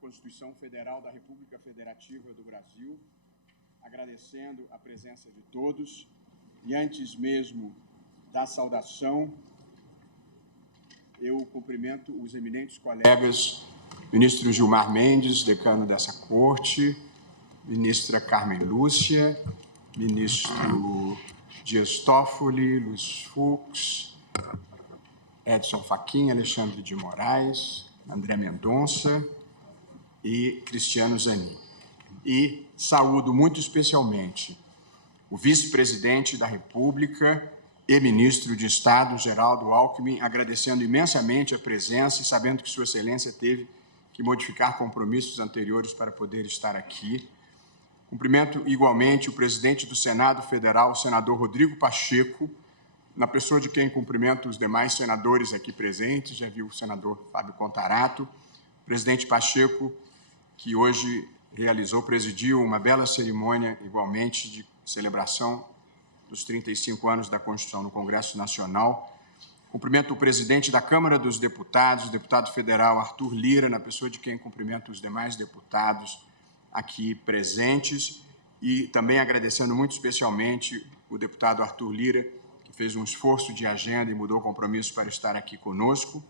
Constituição Federal da República Federativa do Brasil, agradecendo a presença de todos e antes mesmo da saudação, eu cumprimento os eminentes colegas, ministro Gilmar Mendes, decano dessa corte, ministra Carmen Lúcia, ministro Dias Toffoli, Luiz Fux, Edson Fachin, Alexandre de Moraes, André Mendonça e Cristiano Zanin. E saúdo muito especialmente o vice-presidente da República e ministro de Estado, Geraldo Alckmin, agradecendo imensamente a presença e sabendo que Sua Excelência teve que modificar compromissos anteriores para poder estar aqui. Cumprimento igualmente o presidente do Senado Federal, o senador Rodrigo Pacheco, na pessoa de quem cumprimento os demais senadores aqui presentes, já vi o senador Fábio Contarato, presidente Pacheco, que hoje presidiu uma bela cerimônia, igualmente, de celebração dos 35 anos da Constituição no Congresso Nacional. Cumprimento o presidente da Câmara dos Deputados, o deputado federal Arthur Lira, na pessoa de quem cumprimento os demais deputados aqui presentes, e também agradecendo muito especialmente o deputado Arthur Lira, que fez um esforço de agenda e mudou o compromisso para estar aqui conosco.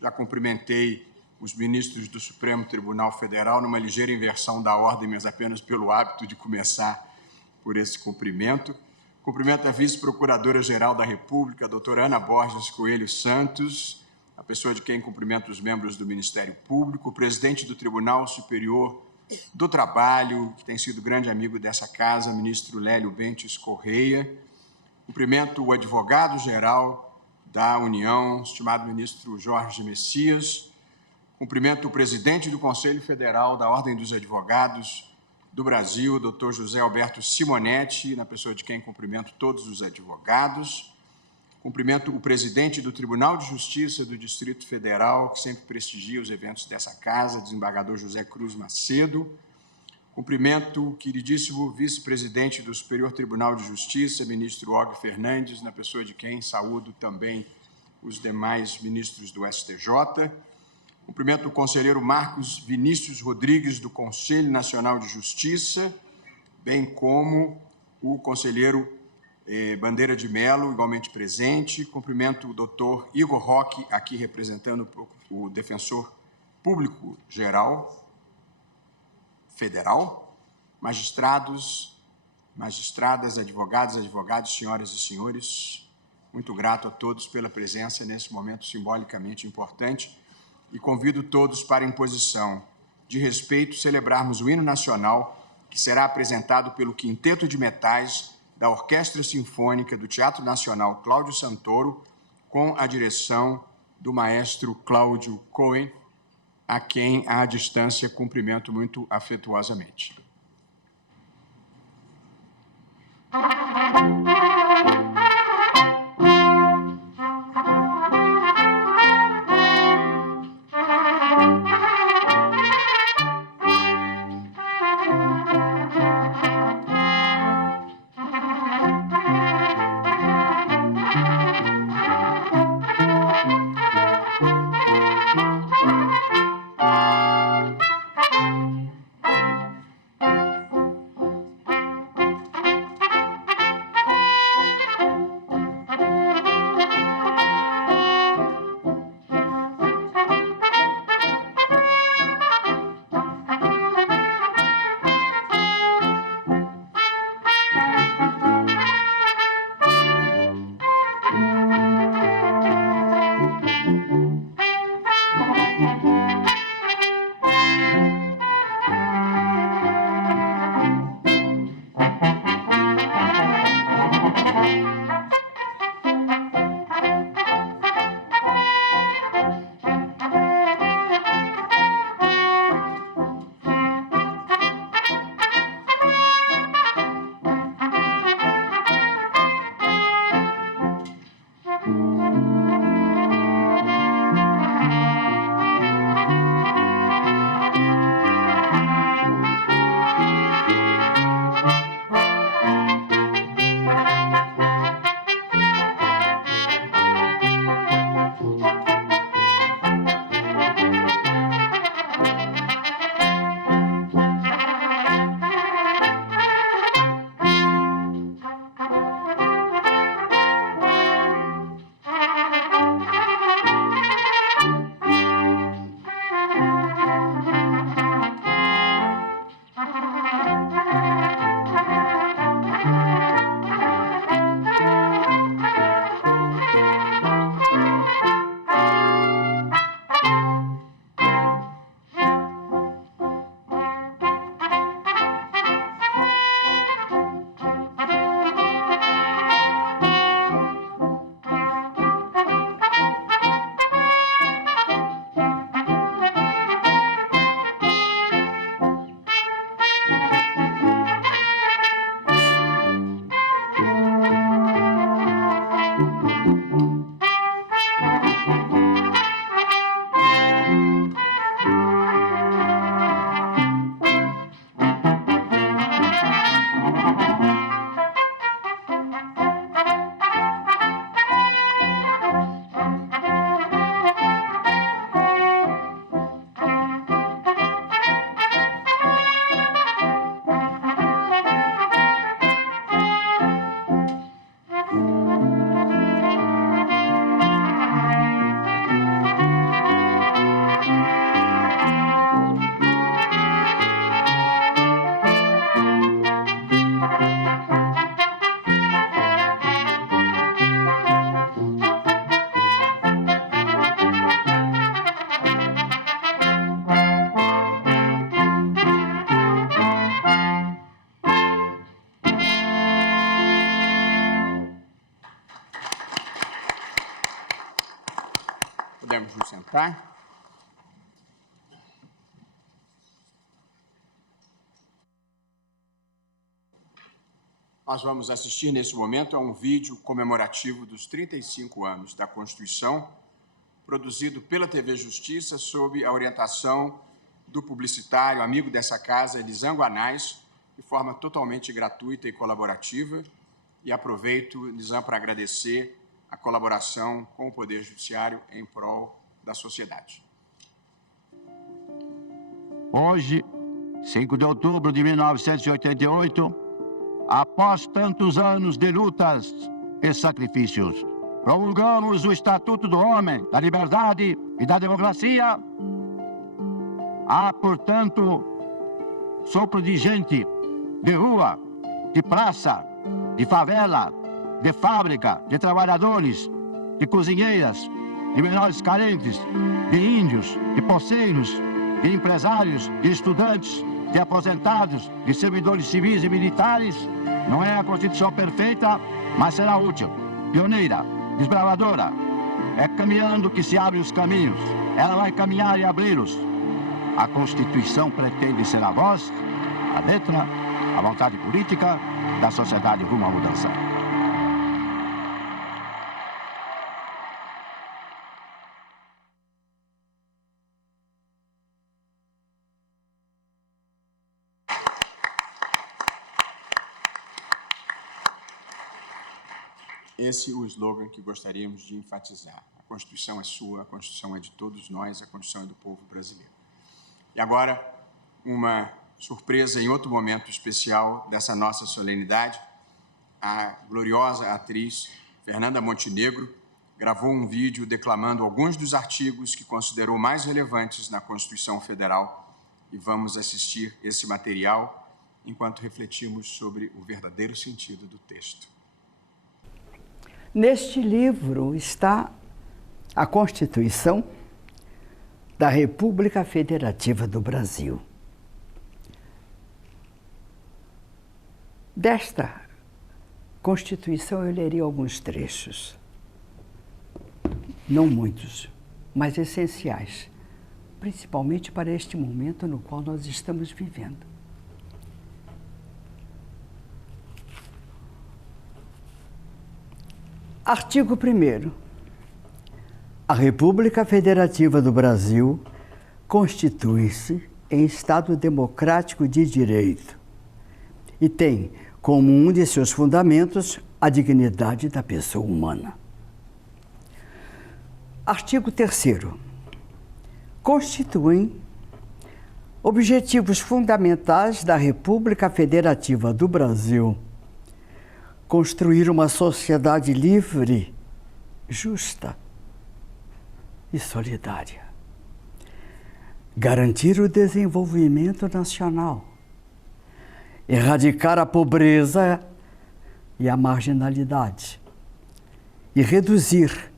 Já cumprimentei os ministros do Supremo Tribunal Federal, numa ligeira inversão da ordem, mas apenas pelo hábito de começar por esse cumprimento. Cumprimento a vice-procuradora-geral da República, a doutora Ana Borges Coelho Santos, a pessoa de quem cumprimento os membros do Ministério Público, o presidente do Tribunal Superior do Trabalho, que tem sido grande amigo dessa casa, ministro Lélio Bentes Correia. Cumprimento o advogado-geral da União, estimado ministro Jorge Messias. Cumprimento o presidente do Conselho Federal da Ordem dos Advogados do Brasil, doutor José Alberto Simonetti, na pessoa de quem cumprimento todos os advogados. Cumprimento o presidente do Tribunal de Justiça do Distrito Federal, que sempre prestigia os eventos dessa casa, desembargador José Cruz Macedo. Cumprimento o queridíssimo vice-presidente do Superior Tribunal de Justiça, ministro Og Fernandes, na pessoa de quem saúdo também os demais ministros do STJ. Cumprimento o conselheiro Marcos Vinícius Rodrigues, do Conselho Nacional de Justiça, bem como o conselheiro Bandeira de Mello, igualmente presente. Cumprimento o doutor Igor Roque, aqui representando o defensor público geral federal, magistrados, magistradas, advogados, senhoras e senhores, muito grato a todos pela presença nesse momento simbolicamente importante e convido todos para, em posição de respeito, celebrarmos o hino nacional que será apresentado pelo Quinteto de Metais da Orquestra Sinfônica do Teatro Nacional Cláudio Santoro, com a direção do maestro Cláudio Cohen, a quem, à distância, cumprimento muito afetuosamente. Podemos nos sentar. Nós vamos assistir nesse momento a um vídeo comemorativo dos 35 anos da Constituição, produzido pela TV Justiça sob a orientação do publicitário, amigo dessa casa, Elisango Anais, de forma totalmente gratuita e colaborativa. E aproveito, Elisango, para agradecer a colaboração com o Poder Judiciário em prol da sociedade. Hoje, 5 de outubro de 1988, após tantos anos de lutas e sacrifícios, promulgamos o Estatuto do Homem, da Liberdade e da Democracia. Há, portanto, sopro de gente, de rua, de praça, de favela, de fábrica, de trabalhadores, de cozinheiras, de menores carentes, de índios, de poceiros, de empresários, de estudantes, de aposentados, de servidores civis e militares. Não é a Constituição perfeita, mas será útil, pioneira, desbravadora. É caminhando que se abrem os caminhos. Ela vai caminhar e abri-los. A Constituição pretende ser a voz, a letra, a vontade política da sociedade rumo à mudança. Esse é o slogan que gostaríamos de enfatizar. A Constituição é sua, a Constituição é de todos nós, a Constituição é do povo brasileiro. E agora, uma surpresa em outro momento especial dessa nossa solenidade, a gloriosa atriz Fernanda Montenegro gravou um vídeo declamando alguns dos artigos que considerou mais relevantes na Constituição Federal e vamos assistir esse material enquanto refletimos sobre o verdadeiro sentido do texto. Neste livro está a Constituição da República Federativa do Brasil. Desta Constituição eu lerei alguns trechos, não muitos, mas essenciais, principalmente para este momento no qual nós estamos vivendo. Artigo 1º. A República Federativa do Brasil constitui-se em Estado democrático de direito e tem como um de seus fundamentos a dignidade da pessoa humana. Artigo 3º. Constituem objetivos fundamentais da República Federativa do Brasil construir uma sociedade livre, justa e solidária. Garantir o desenvolvimento nacional. Erradicar a pobreza e a marginalidade. E reduzir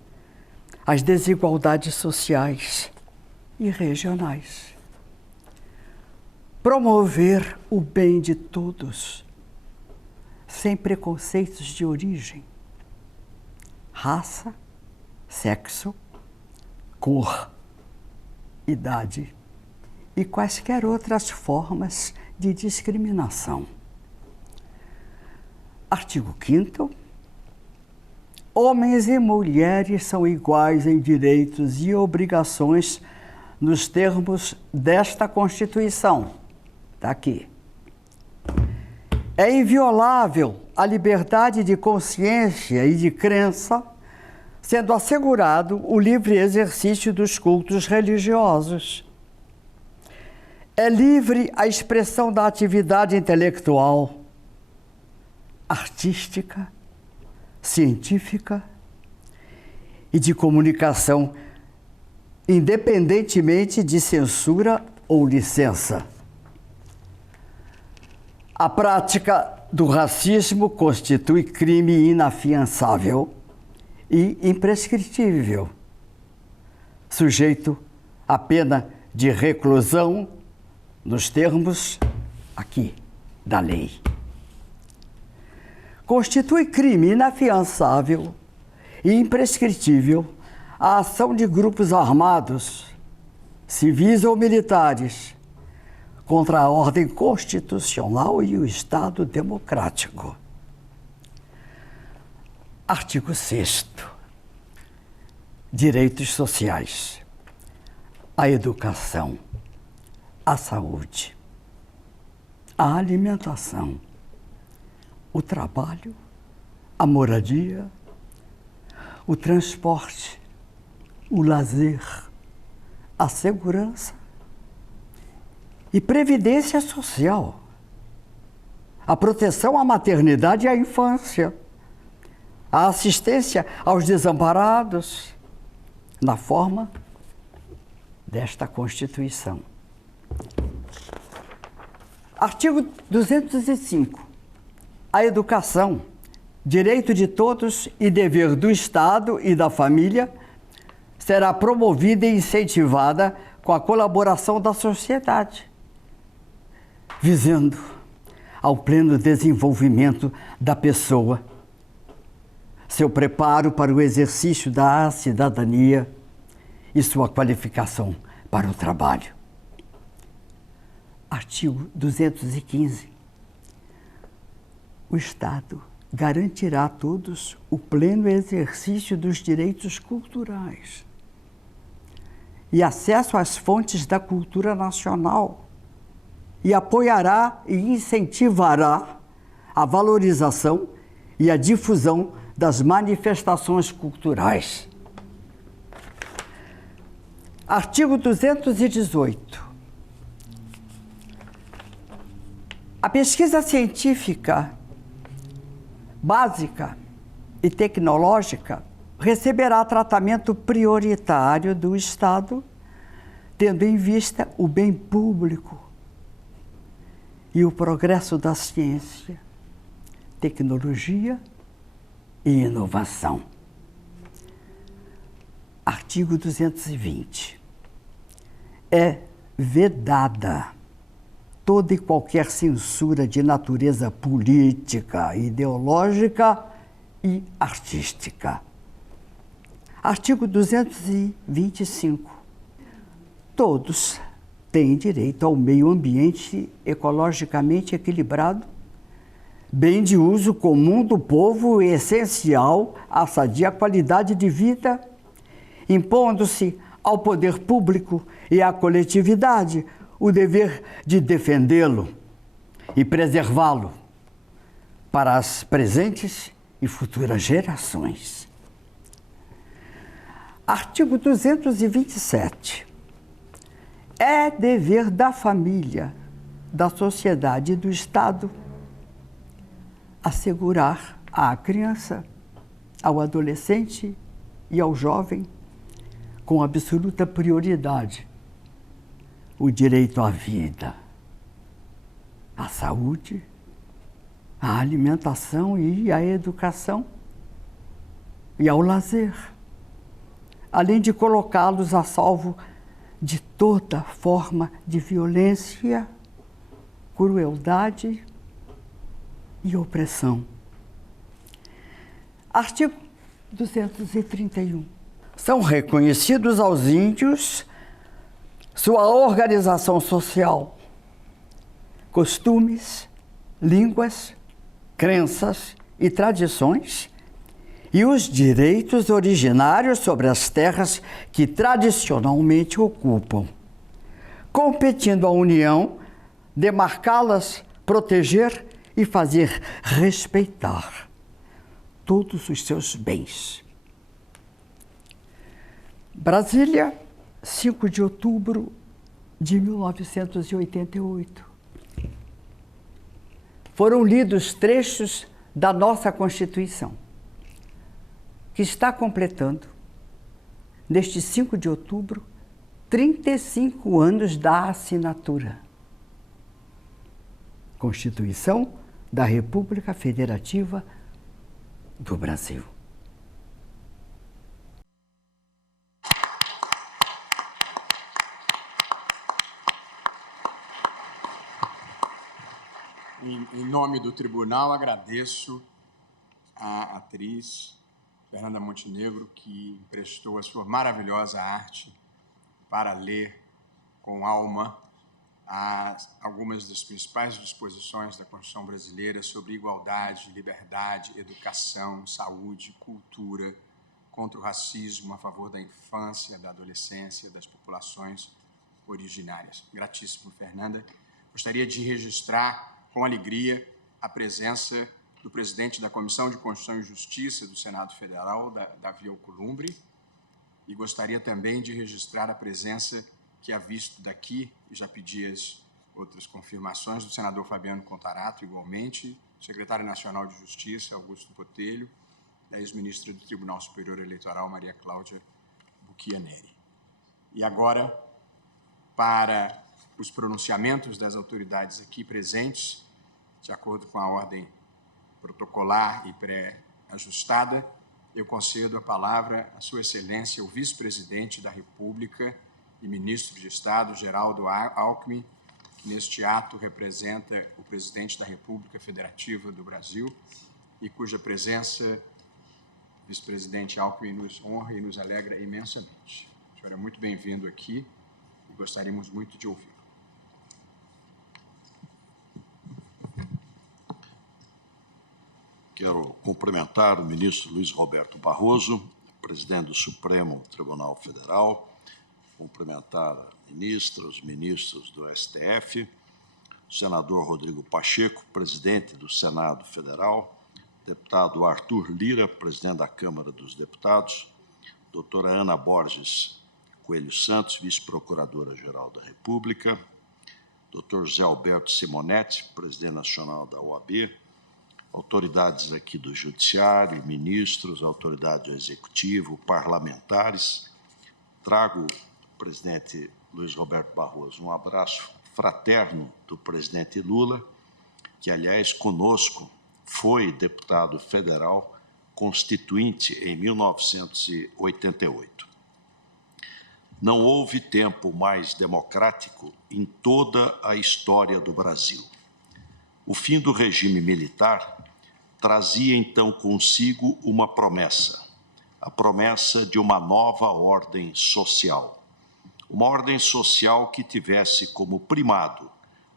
as desigualdades sociais e regionais. Promover o bem de todos, sem preconceitos de origem, raça, sexo, cor, idade e quaisquer outras formas de discriminação. Artigo 5º. Homens e mulheres são iguais em direitos e obrigações nos termos desta Constituição. Está aqui. É inviolável a liberdade de consciência e de crença, sendo assegurado o livre exercício dos cultos religiosos. É livre a expressão da atividade intelectual, artística, científica e de comunicação, independentemente de censura ou licença. A prática do racismo constitui crime inafiançável e imprescritível, sujeito à pena de reclusão nos termos aqui da lei. Constitui crime inafiançável e imprescritível a ação de grupos armados, civis ou militares, contra a ordem constitucional e o Estado democrático. Artigo 6º. Direitos sociais. A educação, a saúde, a alimentação, o trabalho, a moradia, o transporte, o lazer, a segurança e previdência social, a proteção à maternidade e à infância, a assistência aos desamparados, na forma desta Constituição. Artigo 205. A educação, direito de todos e dever do Estado e da família, será promovida e incentivada com a colaboração da sociedade, visando ao pleno desenvolvimento da pessoa, seu preparo para o exercício da cidadania e sua qualificação para o trabalho. Artigo 215. O Estado garantirá a todos o pleno exercício dos direitos culturais e acesso às fontes da cultura nacional e apoiará e incentivará a valorização e a difusão das manifestações culturais. Artigo 218. A pesquisa científica básica e tecnológica receberá tratamento prioritário do Estado, tendo em vista o bem público e o progresso da ciência, tecnologia e inovação. Artigo 220. É vedada toda e qualquer censura de natureza política, ideológica e artística. Artigo 225. Todos têm direito ao meio ambiente ecologicamente equilibrado, bem de uso comum do povo e essencial à sadia qualidade de vida, impondo-se ao poder público e à coletividade o dever de defendê-lo e preservá-lo para as presentes e futuras gerações. Artigo 227. É dever da família, da sociedade e do Estado assegurar à criança, ao adolescente e ao jovem, com absoluta prioridade, o direito à vida, à saúde, à alimentação e à educação e ao lazer, além de colocá-los a salvo de toda forma de violência, crueldade e opressão. Artigo 231. São reconhecidos aos índios sua organização social, costumes, línguas, crenças e tradições e os direitos originários sobre as terras que tradicionalmente ocupam, competindo à União demarcá-las, proteger e fazer respeitar todos os seus bens. Brasília, 5 de outubro de 1988. Foram lidos trechos da nossa Constituição, que está completando, neste 5 de outubro, 35 anos da assinatura. Constituição da República Federativa do Brasil. Em nome do tribunal, agradeço à atriz Fernanda Montenegro, que emprestou a sua maravilhosa arte para ler com alma algumas das principais disposições da Constituição brasileira sobre igualdade, liberdade, educação, saúde, cultura, contra o racismo, a favor da infância, da adolescência, das populações originárias. Gratíssimo, Fernanda. Gostaria de registrar com alegria a presença do presidente da Comissão de Constituição e Justiça do Senado Federal, Davi Alcolumbre, e gostaria também de registrar a presença que há visto daqui, e já pedi as outras confirmações, do senador Fabiano Contarato, igualmente, secretário nacional de Justiça, Augusto Botelho, e a ex-ministra do Tribunal Superior Eleitoral, Maria Cláudia Buchianeri. E agora, para os pronunciamentos das autoridades aqui presentes, de acordo com a ordem protocolar e pré-ajustada, eu concedo a palavra à Sua Excelência, o Vice-Presidente da República e Ministro de Estado, Geraldo Alckmin, que neste ato representa o Presidente da República Federativa do Brasil e cuja presença, Vice-Presidente Alckmin, nos honra e nos alegra imensamente. O senhor é muito bem-vindo aqui e gostaríamos muito de ouvi-lo. Quero cumprimentar o ministro Luiz Roberto Barroso, presidente do Supremo Tribunal Federal, cumprimentar a ministra, os ministros do STF, o senador Rodrigo Pacheco, presidente do Senado Federal, deputado Arthur Lira, presidente da Câmara dos Deputados, doutora Ana Borges Coelho Santos, vice-procuradora-geral da República, doutor Zé Alberto Simonetti, presidente nacional da OAB, autoridades aqui do Judiciário, ministros, autoridade do Executivo, parlamentares. Trago, presidente Luiz Roberto Barroso, um abraço fraterno do presidente Lula, que, aliás, conosco foi deputado federal constituinte em 1988. Não houve tempo mais democrático em toda a história do Brasil. O fim do regime militar trazia, então, consigo uma promessa, a promessa de uma nova ordem social. Uma ordem social que tivesse como primado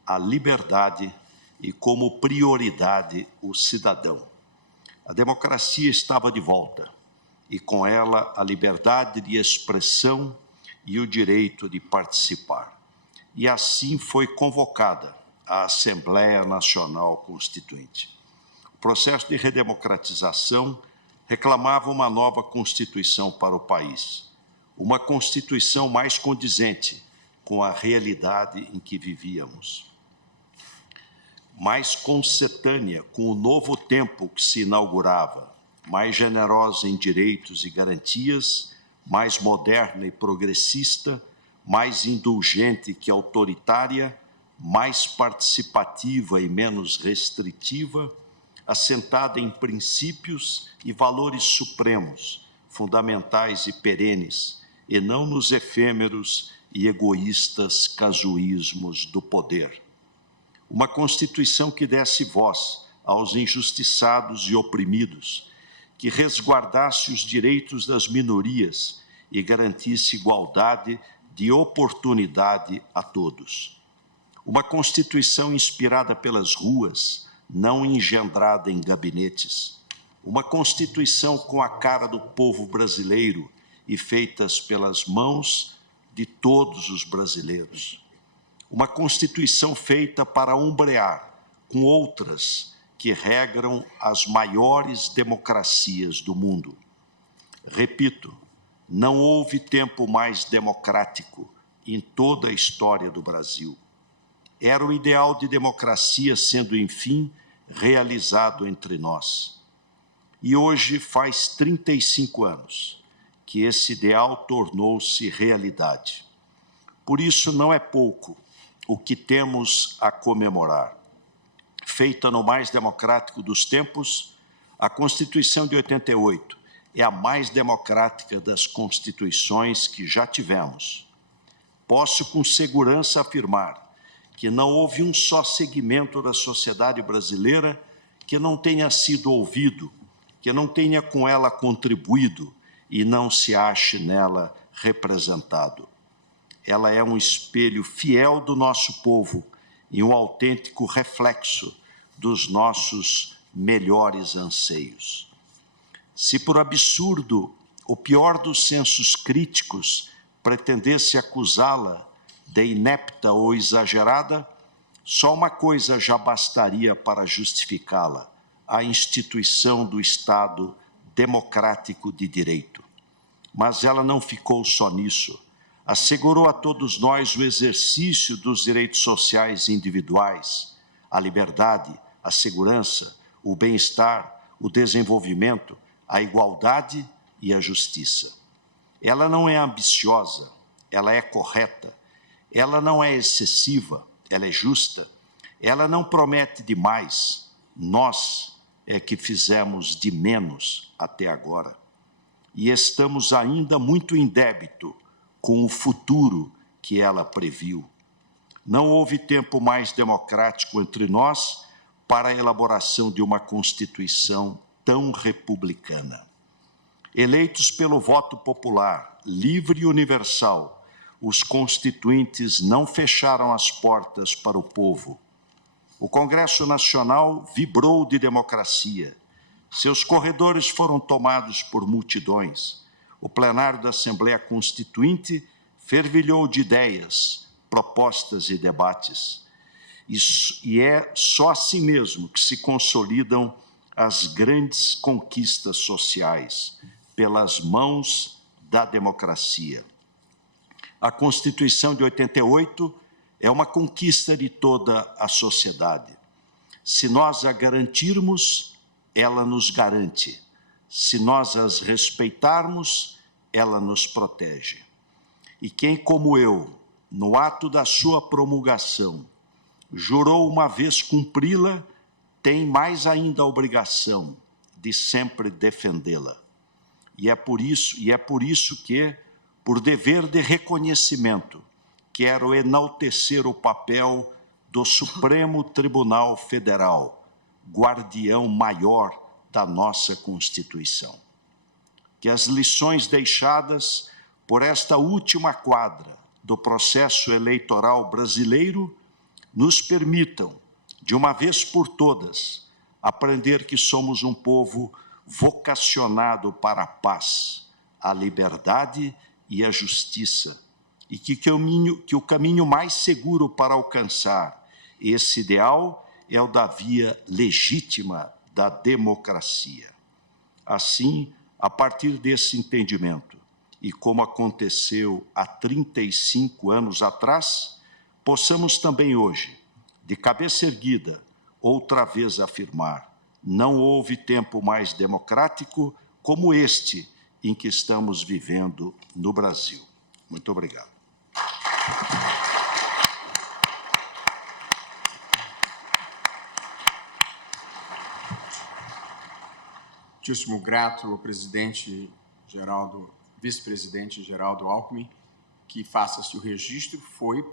a liberdade e como prioridade o cidadão. A democracia estava de volta, e com ela a liberdade de expressão e o direito de participar. E assim foi convocada a Assembleia Nacional Constituinte. O processo de redemocratização reclamava uma nova Constituição para o país, uma Constituição mais condizente com a realidade em que vivíamos, mais concetânea com o novo tempo que se inaugurava, mais generosa em direitos e garantias, mais moderna e progressista, mais indulgente que autoritária, mais participativa e menos restritiva, assentada em princípios e valores supremos, fundamentais e perenes, e não nos efêmeros e egoístas casuísmos do poder. Uma Constituição que desse voz aos injustiçados e oprimidos, que resguardasse os direitos das minorias e garantisse igualdade de oportunidade a todos. Uma Constituição inspirada pelas ruas, não engendrada em gabinetes. Uma Constituição com a cara do povo brasileiro e feitas pelas mãos de todos os brasileiros. Uma Constituição feita para ombrear com outras que regram as maiores democracias do mundo. Repito, não houve tempo mais democrático em toda a história do Brasil. Era o ideal de democracia sendo, enfim, realizado entre nós. E hoje faz 35 anos que esse ideal tornou-se realidade. Por isso, não é pouco o que temos a comemorar. Feita no mais democrático dos tempos, a Constituição de 88 é a mais democrática das constituições que já tivemos. Posso com segurança afirmar que não houve um só segmento da sociedade brasileira que não tenha sido ouvido, que não tenha com ela contribuído e não se ache nela representado. Ela é um espelho fiel do nosso povo e um autêntico reflexo dos nossos melhores anseios. Se por absurdo o pior dos sensos críticos pretendesse acusá-la de inepta ou exagerada, só uma coisa já bastaria para justificá-la: a instituição do Estado democrático de direito. Mas ela não ficou só nisso. Assegurou a todos nós o exercício dos direitos sociais individuais, a liberdade, a segurança, o bem-estar, o desenvolvimento, a igualdade e a justiça. Ela não é ambiciosa, ela é correta. Ela não é excessiva, ela é justa. Ela não promete demais. Nós é que fizemos de menos até agora. E estamos ainda muito em débito com o futuro que ela previu. Não houve tempo mais democrático entre nós para a elaboração de uma Constituição tão republicana. Eleitos pelo voto popular, livre e universal, os constituintes não fecharam as portas para o povo. O Congresso Nacional vibrou de democracia. Seus corredores foram tomados por multidões. O plenário da Assembleia Constituinte fervilhou de ideias, propostas e debates. E é só assim mesmo que se consolidam as grandes conquistas sociais, pelas mãos da democracia. A Constituição de 88 é uma conquista de toda a sociedade. Se nós a garantirmos, ela nos garante. Se nós as respeitarmos, ela nos protege. E quem, como eu, no ato da sua promulgação, jurou uma vez cumpri-la, tem mais ainda a obrigação de sempre defendê-la. E é por isso que, por dever de reconhecimento, quero enaltecer o papel do Supremo Tribunal Federal, guardião maior da nossa Constituição. Que as lições deixadas por esta última quadra do processo eleitoral brasileiro nos permitam, de uma vez por todas, aprender que somos um povo vocacionado para a paz, a liberdade e a justiça, e que o caminho mais seguro para alcançar esse ideal é o da via legítima da democracia. Assim, a partir desse entendimento, e como aconteceu há 35 anos atrás, possamos também hoje, de cabeça erguida, outra vez afirmar: não houve tempo mais democrático como este em que estamos vivendo no Brasil. Muito obrigado. Muitíssimo grato ao vice-presidente Geraldo Alckmin, que faça-se o registro, foi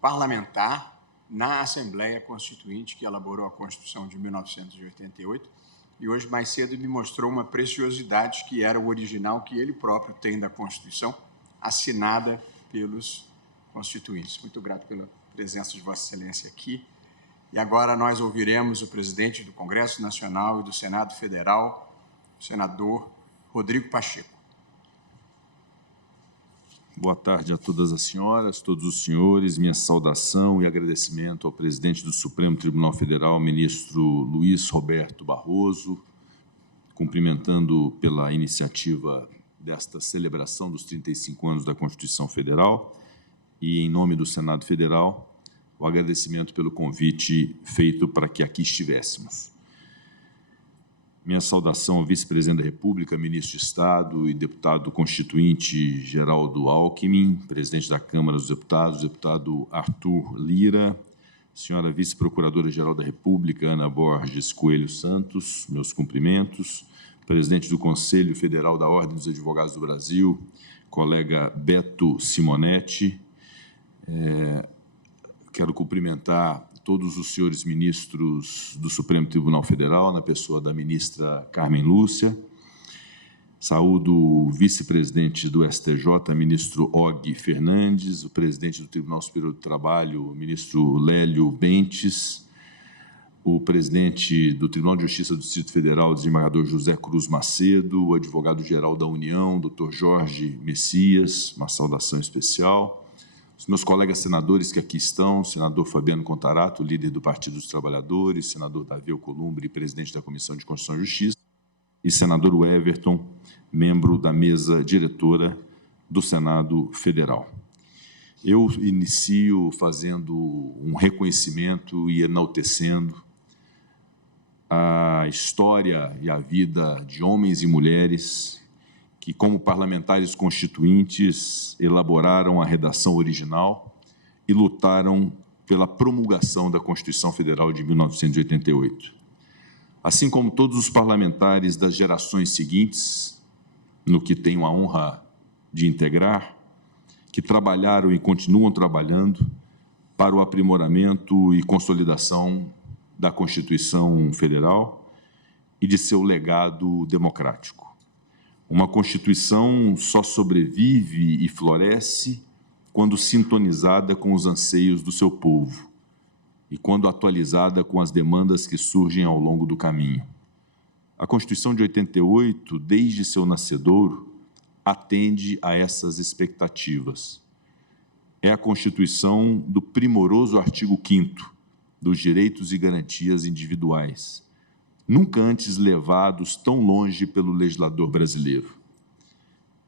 parlamentar na Assembleia Constituinte que elaborou a Constituição de 1988, e hoje, mais cedo, me mostrou uma preciosidade que era o original que ele próprio tem da Constituição, assinada pelos constituintes. Muito grato pela presença de Vossa Excelência aqui. E agora nós ouviremos o presidente do Congresso Nacional e do Senado Federal, o senador Rodrigo Pacheco. Boa tarde a todas as senhoras, todos os senhores. Minha saudação e agradecimento ao presidente do Supremo Tribunal Federal, ministro Luiz Roberto Barroso, cumprimentando pela iniciativa desta celebração dos 35 anos da Constituição Federal e, em nome do Senado Federal, o agradecimento pelo convite feito para que aqui estivéssemos. Minha saudação ao vice-presidente da República, ministro de Estado e deputado constituinte Geraldo Alckmin, presidente da Câmara dos Deputados, deputado Arthur Lira, senhora vice-procuradora-geral da República, Ana Borges Coelho Santos, meus cumprimentos, presidente do Conselho Federal da Ordem dos Advogados do Brasil, colega Beto Simonetti. Quero cumprimentar todos os senhores ministros do Supremo Tribunal Federal, na pessoa da ministra Carmen Lúcia. Saúdo o vice-presidente do STJ, ministro Og Fernandes, o presidente do Tribunal Superior do Trabalho, ministro Lélio Bentes, o presidente do Tribunal de Justiça do Distrito Federal, desembargador José Cruz Macedo, o advogado-geral da União, doutor Jorge Messias, uma saudação especial. Os meus colegas senadores que aqui estão, senador Fabiano Contarato, líder do Partido dos Trabalhadores, senador Davi Alcolumbre, presidente da Comissão de Constituição e Justiça, e senador Everton, membro da mesa diretora do Senado Federal. Eu inicio fazendo um reconhecimento e enaltecendo a história e a vida de homens e mulheres que, como parlamentares constituintes, elaboraram a redação original e lutaram pela promulgação da Constituição Federal de 1988. Assim como todos os parlamentares das gerações seguintes, no que tenho a honra de integrar, que trabalharam e continuam trabalhando para o aprimoramento e consolidação da Constituição Federal e de seu legado democrático. Uma Constituição só sobrevive e floresce quando sintonizada com os anseios do seu povo e quando atualizada com as demandas que surgem ao longo do caminho. A Constituição de 88, desde seu nascedouro, atende a essas expectativas. É a Constituição do primoroso artigo 5º, dos direitos e garantias individuais, nunca antes levados tão longe pelo legislador brasileiro.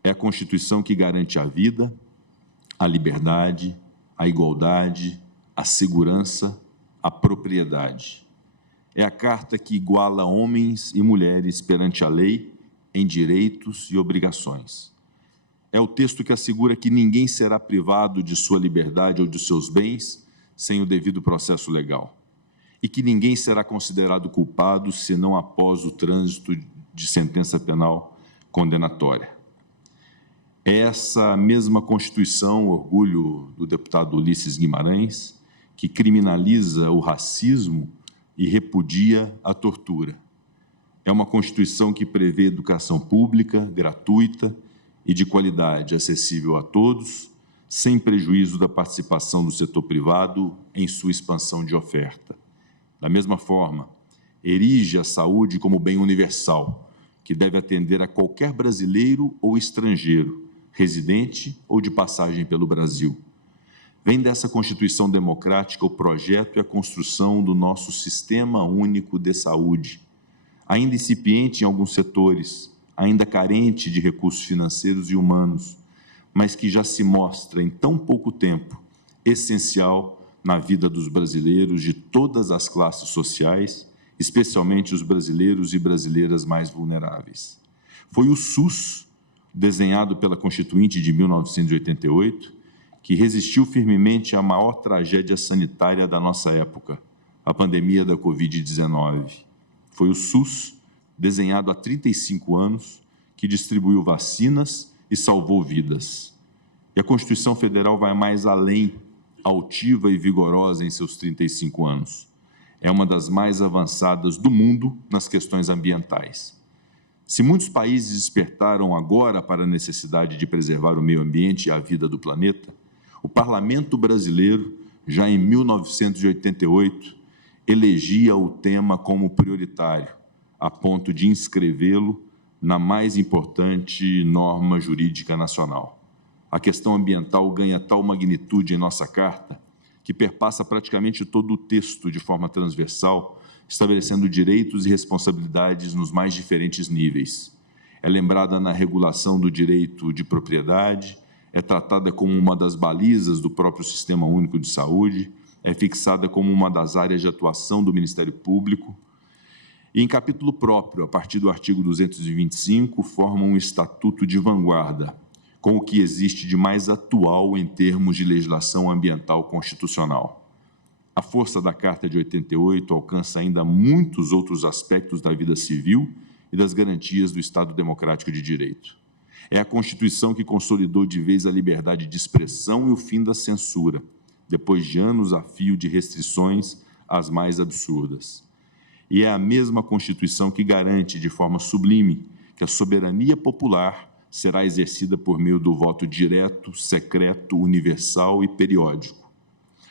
É a Constituição que garante a vida, a liberdade, a igualdade, a segurança, a propriedade. É a Carta que iguala homens e mulheres perante a lei em direitos e obrigações. É o texto que assegura que ninguém será privado de sua liberdade ou de seus bens sem o devido processo legal, e que ninguém será considerado culpado senão após o trânsito de sentença penal condenatória. É essa mesma Constituição, orgulho do deputado Ulisses Guimarães, que criminaliza o racismo e repudia a tortura. É uma Constituição que prevê educação pública, gratuita e de qualidade, acessível a todos, sem prejuízo da participação do setor privado em sua expansão de oferta. Da mesma forma, erige a saúde como bem universal, que deve atender a qualquer brasileiro ou estrangeiro, residente ou de passagem pelo Brasil. Vem dessa Constituição democrática o projeto e a construção do nosso Sistema Único de Saúde, ainda incipiente em alguns setores, ainda carente de recursos financeiros e humanos, mas que já se mostra em tão pouco tempo essencial na vida dos brasileiros de todas as classes sociais, especialmente os brasileiros e brasileiras mais vulneráveis. Foi o SUS, desenhado pela Constituinte de 1988, que resistiu firmemente à maior tragédia sanitária da nossa época, a pandemia da Covid-19. Foi o SUS, desenhado há 35 anos, que distribuiu vacinas e salvou vidas. E a Constituição Federal vai mais além, altiva e vigorosa em seus 35 anos. É uma das mais avançadas do mundo nas questões ambientais. Se muitos países despertaram agora para a necessidade de preservar o meio ambiente e a vida do planeta, o Parlamento brasileiro, já em 1988, elegia o tema como prioritário, a ponto de inscrevê-lo na mais importante norma jurídica nacional. A questão ambiental ganha tal magnitude em nossa Carta que perpassa praticamente todo o texto de forma transversal, estabelecendo direitos e responsabilidades nos mais diferentes níveis. É lembrada na regulação do direito de propriedade, é tratada como uma das balizas do próprio Sistema Único de Saúde, é fixada como uma das áreas de atuação do Ministério Público, e em capítulo próprio, a partir do artigo 225, forma um estatuto de vanguarda, com o que existe de mais atual em termos de legislação ambiental constitucional. A força da Carta de 88 alcança ainda muitos outros aspectos da vida civil e das garantias do Estado Democrático de Direito. É a Constituição que consolidou de vez a liberdade de expressão e o fim da censura, depois de anos a fio de restrições as mais absurdas. E é a mesma Constituição que garante, de forma sublime, que a soberania popular será exercida por meio do voto direto, secreto, universal e periódico.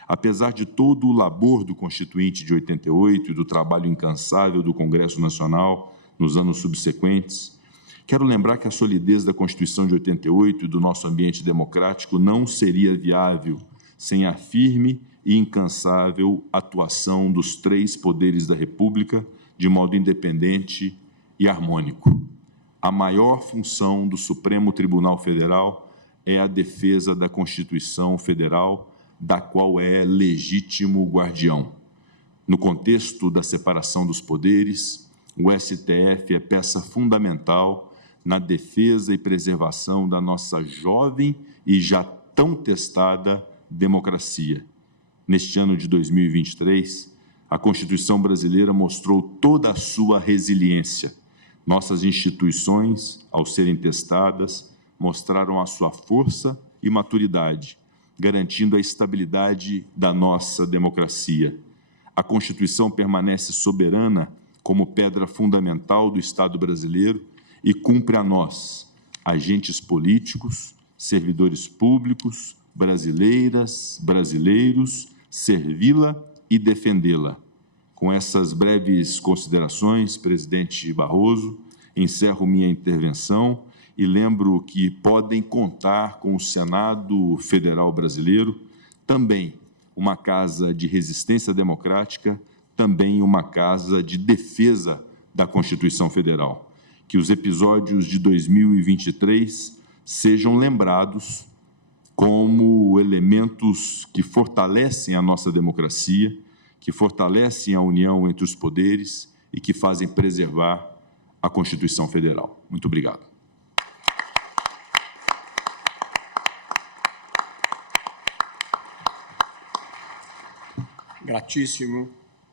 Apesar de todo o labor do Constituinte de 88 e do trabalho incansável do Congresso Nacional nos anos subsequentes, quero lembrar que a solidez da Constituição de 88 e do nosso ambiente democrático não seria viável sem a firme e incansável atuação dos três poderes da República de modo independente e harmônico. A maior função do Supremo Tribunal Federal é a defesa da Constituição Federal, da qual é legítimo guardião. No contexto da separação dos poderes, o STF é peça fundamental na defesa e preservação da nossa jovem e já tão testada democracia. Neste ano de 2023, a Constituição brasileira mostrou toda a sua resiliência. Nossas instituições, ao serem testadas, mostraram a sua força e maturidade, garantindo a estabilidade da nossa democracia. A Constituição permanece soberana como pedra fundamental do Estado brasileiro e cumpre a nós, agentes políticos, servidores públicos, brasileiras, brasileiros, servi-la e defendê-la. Com essas breves considerações, presidente Barroso, encerro minha intervenção e lembro que podem contar com o Senado Federal Brasileiro, também uma casa de resistência democrática, também uma casa de defesa da Constituição Federal. Que os episódios de 2023 sejam lembrados como elementos que fortalecem a nossa democracia, que fortalecem a união entre os poderes e que fazem preservar a Constituição Federal. Muito obrigado. Gratíssimo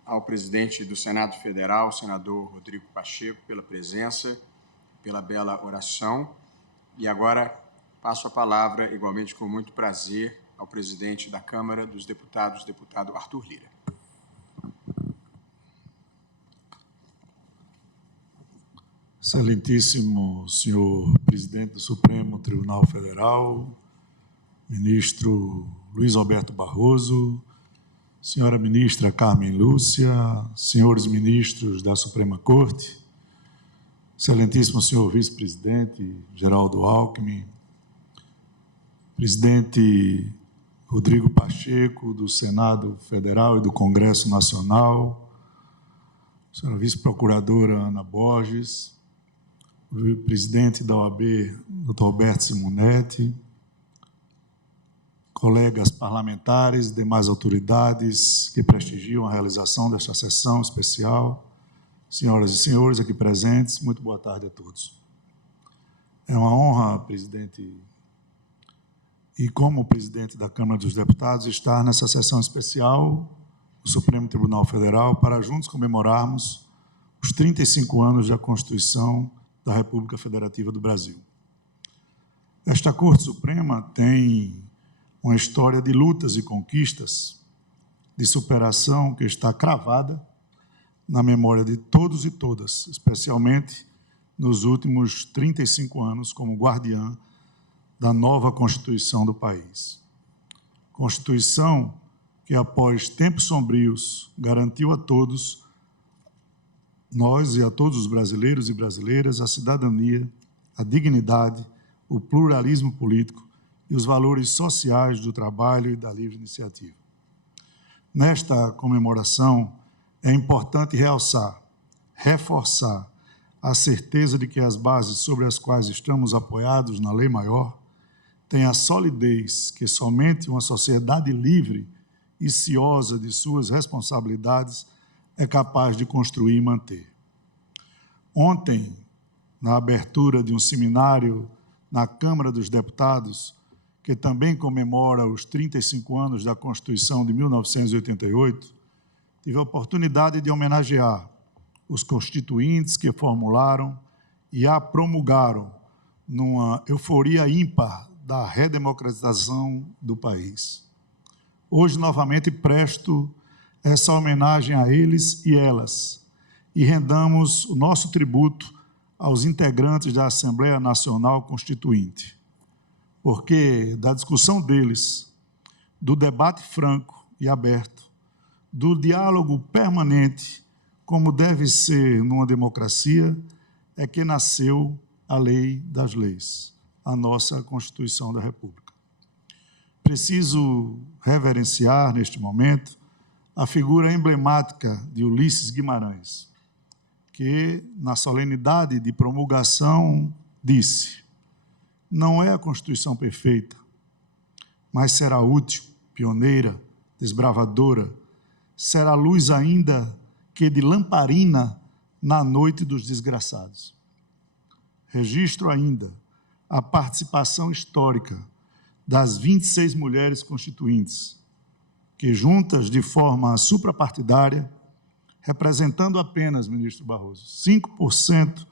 ao presidente do Senado Federal, senador Rodrigo Pacheco, pela presença, pela bela oração. E agora passo a palavra, igualmente com muito prazer, ao presidente da Câmara dos Deputados, deputado Arthur Lira. Excelentíssimo senhor presidente do Supremo Tribunal Federal, ministro Luiz Roberto Barroso, senhora ministra Carmen Lúcia, senhores ministros da Suprema Corte, excelentíssimo senhor vice-presidente Geraldo Alckmin, presidente Rodrigo Pacheco, do Senado Federal e do Congresso Nacional, senhora vice-procuradora Ana Borges, o presidente da OAB, Dr. Roberto Simonetti, colegas parlamentares, demais autoridades que prestigiam a realização desta sessão especial, senhoras e senhores aqui presentes, muito boa tarde a todos. É uma honra, presidente, e como presidente da Câmara dos Deputados, estar nessa sessão especial do Supremo Tribunal Federal para juntos comemorarmos os 35 anos da Constituição da República Federativa do Brasil. Esta Corte Suprema tem uma história de lutas e conquistas, de superação que está cravada na memória de todos e todas, especialmente nos últimos 35 anos como guardiã da nova Constituição do país. Constituição que, após tempos sombrios, garantiu a todos, nós e a todos os brasileiros e brasileiras, a cidadania, a dignidade, o pluralismo político e os valores sociais do trabalho e da livre iniciativa. Nesta comemoração, é importante realçar, reforçar a certeza de que as bases sobre as quais estamos apoiados na lei maior têm a solidez que somente uma sociedade livre e ciosa de suas responsabilidades é capaz de construir e manter. Ontem, na abertura de um seminário na Câmara dos Deputados, que também comemora os 35 anos da Constituição de 1988, tive a oportunidade de homenagear os constituintes que formularam e a promulgaram numa euforia ímpar da redemocratização do país. hoje novamente presto essa homenagem a eles e elas e rendamos o nosso tributo aos integrantes da Assembleia Nacional Constituinte, porque da discussão deles, do debate franco e aberto, do diálogo permanente, como deve ser numa democracia, é que nasceu a lei das leis, a nossa Constituição da República. Preciso reverenciar, neste momento, a figura emblemática de Ulisses Guimarães, que, na solenidade de promulgação, disse: não é a Constituição perfeita, mas será útil, pioneira, desbravadora, será luz ainda que de lamparina na noite dos desgraçados. Registro ainda a participação histórica das 26 mulheres constituintes, que juntas de forma suprapartidária, representando apenas, ministro Barroso, 5%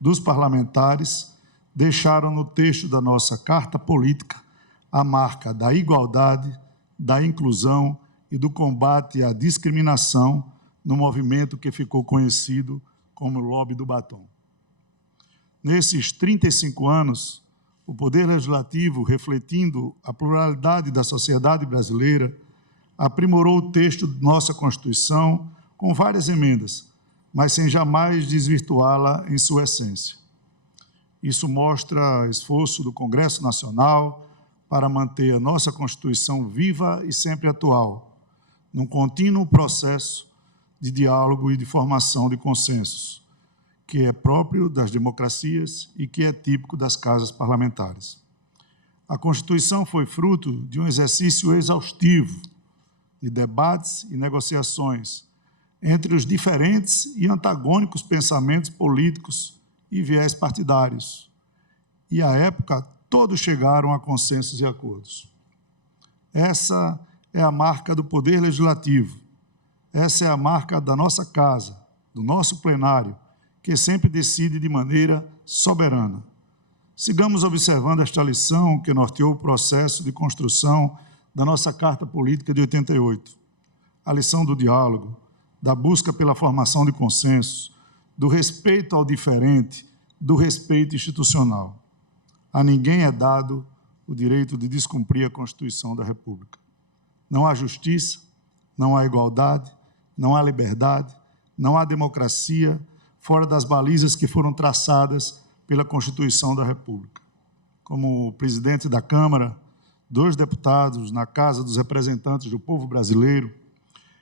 dos parlamentares, deixaram no texto da nossa Carta Política a marca da igualdade, da inclusão e do combate à discriminação no movimento que ficou conhecido como Lobby do Batom. Nesses 35 anos, o Poder Legislativo, refletindo a pluralidade da sociedade brasileira, aprimorou o texto de nossa Constituição com várias emendas, mas sem jamais desvirtuá-la em sua essência. Isso mostra esforço do Congresso Nacional para manter a nossa Constituição viva e sempre atual, num contínuo processo de diálogo e de formação de consensos, que é próprio das democracias e que é típico das casas parlamentares. A Constituição foi fruto de um exercício exaustivo de debates e negociações entre os diferentes e antagônicos pensamentos políticos e viés partidários. E, à época, todos chegaram a consensos e acordos. Essa é a marca do Poder Legislativo. Essa é a marca da nossa casa, do nosso plenário, que sempre decide de maneira soberana. Sigamos observando esta lição que norteou o processo de construção da nossa Carta Política de 88. A lição do diálogo, da busca pela formação de consensos, do respeito ao diferente, do respeito institucional. A ninguém é dado o direito de descumprir a Constituição da República. Não há justiça, não há igualdade, não há liberdade, não há democracia fora das balizas que foram traçadas pela Constituição da República. Como presidente da Câmara, 2 deputados na Casa dos Representantes do Povo Brasileiro,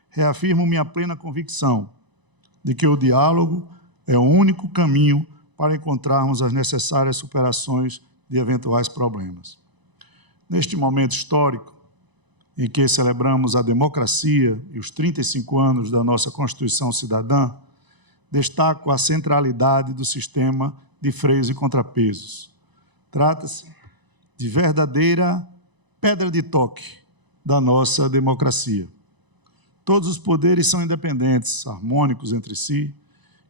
reafirmo minha plena convicção de que o diálogo é o único caminho para encontrarmos as necessárias superações de eventuais problemas. Neste momento histórico, em que celebramos a democracia e os 35 anos da nossa Constituição Cidadã, destaco a centralidade do sistema de freios e contrapesos. Trata-se de verdadeira pedra de toque da nossa democracia. Todos os poderes são independentes, harmônicos entre si,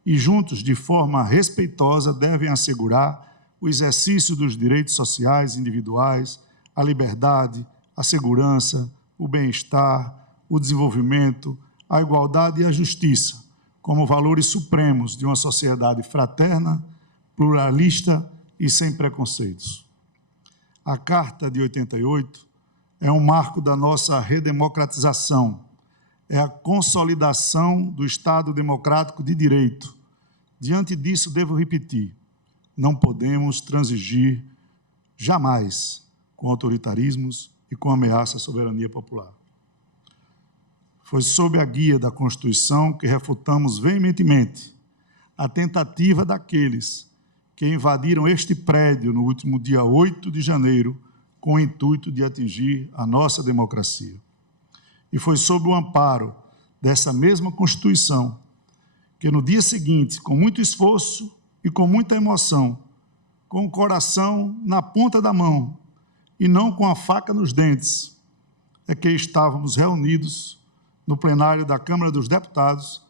e juntos, de forma respeitosa, devem assegurar o exercício dos direitos sociais individuais, a liberdade, a segurança, o bem-estar, o desenvolvimento, a igualdade e a justiça, como valores supremos de uma sociedade fraterna, pluralista e sem preconceitos. A Carta de 88 é um marco da nossa redemocratização, é a consolidação do Estado democrático de direito. Diante disso, devo repetir, não podemos transigir jamais com autoritarismos e com ameaça à soberania popular. Foi sob a guia da Constituição que refutamos veementemente a tentativa daqueles que invadiram este prédio no último dia 8 de janeiro com o intuito de atingir a nossa democracia. E foi sob o amparo dessa mesma Constituição que, no dia seguinte, com muito esforço e com muita emoção, com o coração na ponta da mão e não com a faca nos dentes, é que estávamos reunidos no plenário da Câmara dos Deputados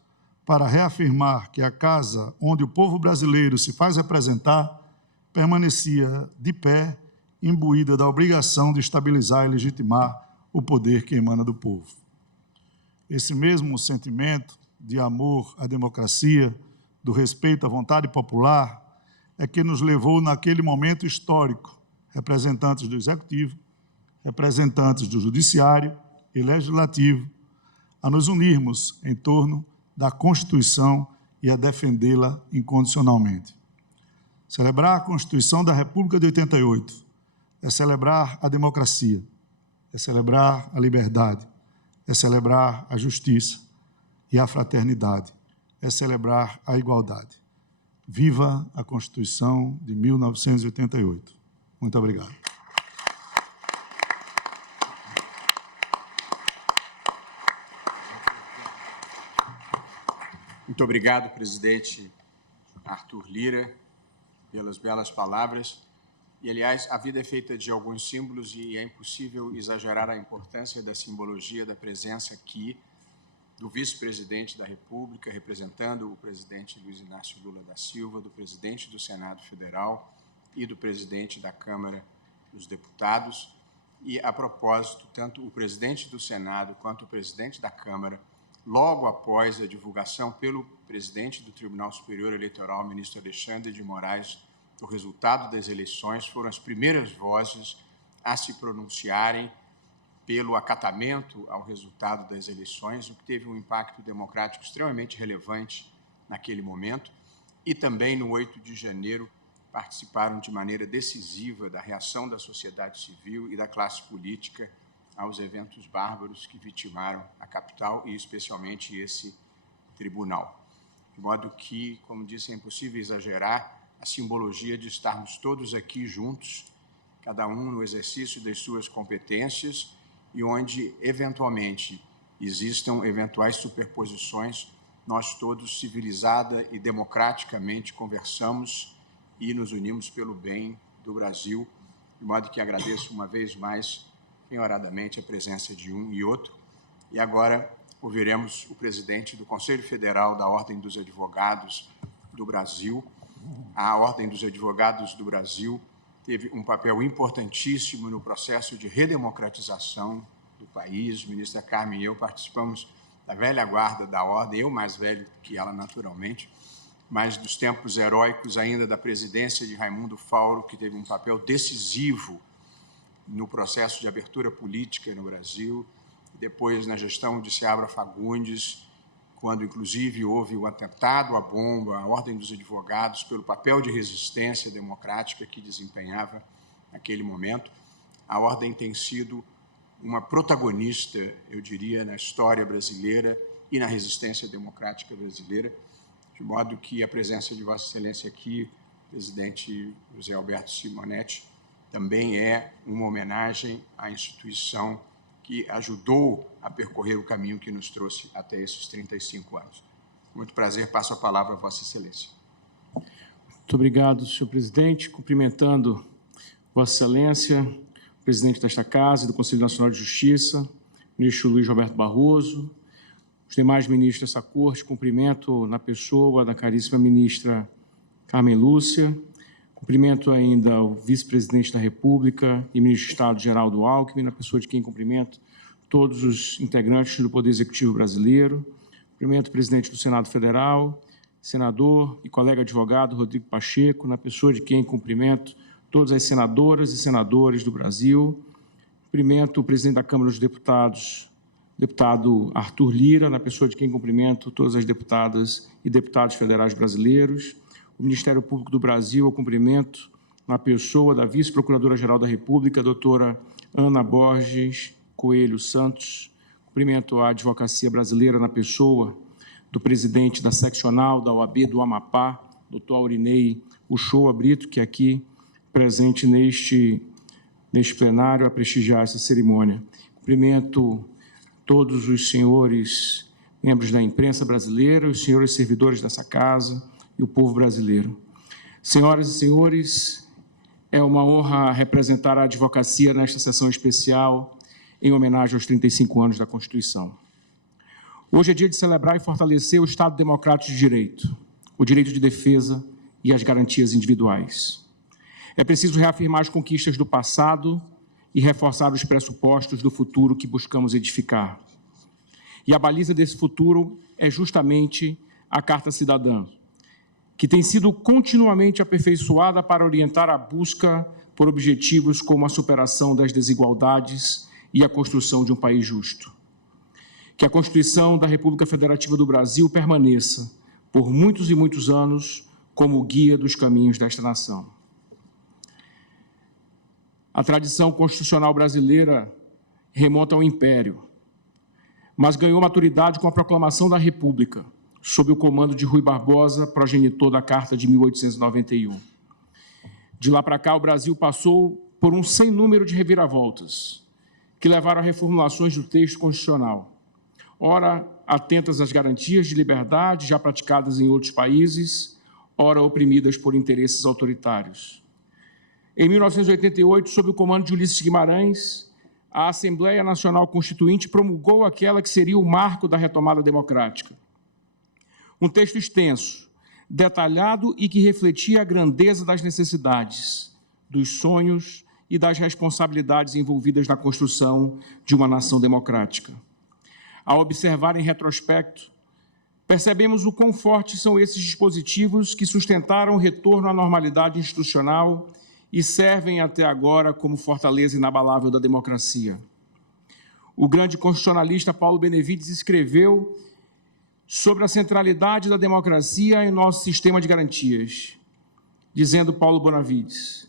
para reafirmar que a casa onde o povo brasileiro se faz representar permanecia de pé, imbuída da obrigação de estabilizar e legitimar o poder que emana do povo. Esse mesmo sentimento de amor à democracia, do respeito à vontade popular, é que nos levou, naquele momento histórico, representantes do Executivo, representantes do Judiciário e Legislativo, a nos unirmos em torno da Constituição e a defendê-la incondicionalmente. Celebrar a Constituição da República de 88 é celebrar a democracia, é celebrar a liberdade, é celebrar a justiça e a fraternidade, é celebrar a igualdade. Viva a Constituição de 1988. Muito obrigado. Muito obrigado, presidente Arthur Lira, pelas belas palavras. E, aliás, a vida é feita de alguns símbolos e é impossível exagerar a importância da simbologia da presença aqui do vice-presidente da República, representando o presidente Luiz Inácio Lula da Silva, do presidente do Senado Federal e do presidente da Câmara dos Deputados. E, a propósito, tanto o presidente do Senado quanto o presidente da Câmara, logo após a divulgação pelo presidente do Tribunal Superior Eleitoral, ministro Alexandre de Moraes, do resultado das eleições, foram as primeiras vozes a se pronunciarem pelo acatamento ao resultado das eleições, o que teve um impacto democrático extremamente relevante naquele momento, e também no 8 de janeiro participaram de maneira decisiva da reação da sociedade civil e da classe política aos eventos bárbaros que vitimaram a capital e especialmente esse tribunal. De modo que, como disse, é impossível exagerar a simbologia de estarmos todos aqui juntos, cada um no exercício das suas competências e onde, eventualmente, existam eventuais superposições, nós todos, civilizada e democraticamente, conversamos e nos unimos pelo bem do Brasil, de modo que agradeço uma vez mais, penhoradamente, a presença de um e outro. E agora ouviremos o presidente do Conselho Federal da Ordem dos Advogados do Brasil. A Ordem dos Advogados do Brasil teve um papel importantíssimo no processo de redemocratização do país. A ministra Carmen e eu participamos da velha guarda da Ordem, eu mais velho que ela, naturalmente, mas dos tempos heróicos ainda da presidência de Raimundo Fauro, que teve um papel decisivo no processo de abertura política no Brasil, depois na gestão de Seabra Fagundes, quando, inclusive, houve o atentado à bomba, a Ordem dos Advogados, pelo papel de resistência democrática que desempenhava naquele momento. A Ordem tem sido uma protagonista, eu diria, na história brasileira e na resistência democrática brasileira, de modo que a presença de Vossa Excelência aqui, presidente José Alberto Simonetti, também é uma homenagem à instituição que ajudou a percorrer o caminho que nos trouxe até esses 35 anos. Com muito prazer, passo a palavra a Vossa Excelência. Muito obrigado, senhor presidente. Cumprimentando Vossa Excelência, presidente desta Casa e do Conselho Nacional de Justiça, ministro Luiz Roberto Barroso, os demais ministros dessa Corte, cumprimento na pessoa da caríssima ministra Carmen Lúcia, cumprimento ainda o vice-presidente da República e ministro de Estado Geraldo Alckmin, na pessoa de quem cumprimento todos os integrantes do Poder Executivo brasileiro, cumprimento o presidente do Senado Federal, senador e colega advogado Rodrigo Pacheco, na pessoa de quem cumprimento todas as senadoras e senadores do Brasil, cumprimento o presidente da Câmara dos Deputados, deputado Arthur Lira, na pessoa de quem cumprimento todas as deputadas e deputados federais brasileiros, o Ministério Público do Brasil, eu cumprimento na pessoa da Vice-Procuradora-Geral da República, doutora Ana Borges Coelho Santos, cumprimento a Advocacia Brasileira na pessoa do presidente da seccional da OAB do Amapá, doutor Aurinei Uchoa Brito, que é aqui presente neste plenário a prestigiar essa cerimônia. Cumprimento todos os senhores membros da imprensa brasileira, os senhores servidores dessa casa e o povo brasileiro. Senhoras e senhores, é uma honra representar a advocacia nesta sessão especial em homenagem aos 35 anos da Constituição. Hoje é dia de celebrar e fortalecer o Estado Democrático de Direito, o direito de defesa e as garantias individuais. É preciso reafirmar as conquistas do passado e reforçar os pressupostos do futuro que buscamos edificar. E a baliza desse futuro é justamente a Carta Cidadã, que tem sido continuamente aperfeiçoada para orientar a busca por objetivos como a superação das desigualdades e a construção de um país justo. Que a Constituição da República Federativa do Brasil permaneça, por muitos e muitos anos, como guia dos caminhos desta nação. A tradição constitucional brasileira remonta ao Império, mas ganhou maturidade com a proclamação da República, sob o comando de Rui Barbosa, progenitor da Carta de 1891. De lá para cá, o Brasil passou por um sem número de reviravoltas, que levaram a reformulações do texto constitucional, ora atentas às garantias de liberdade já praticadas em outros países, ora oprimidas por interesses autoritários. Em 1988, sob o comando de Ulisses Guimarães, a Assembleia Nacional Constituinte promulgou aquela que seria o marco da retomada democrática. Um texto extenso, detalhado e que refletia a grandeza das necessidades, dos sonhos e das responsabilidades envolvidas na construção de uma nação democrática. Ao observar em retrospecto, percebemos o quão fortes são esses dispositivos que sustentaram o retorno à normalidade institucional e servem até agora como fortaleza inabalável da democracia. O grande constitucionalista Paulo Benevides escreveu sobre a centralidade da democracia em nosso sistema de garantias, dizendo Paulo Bonavides: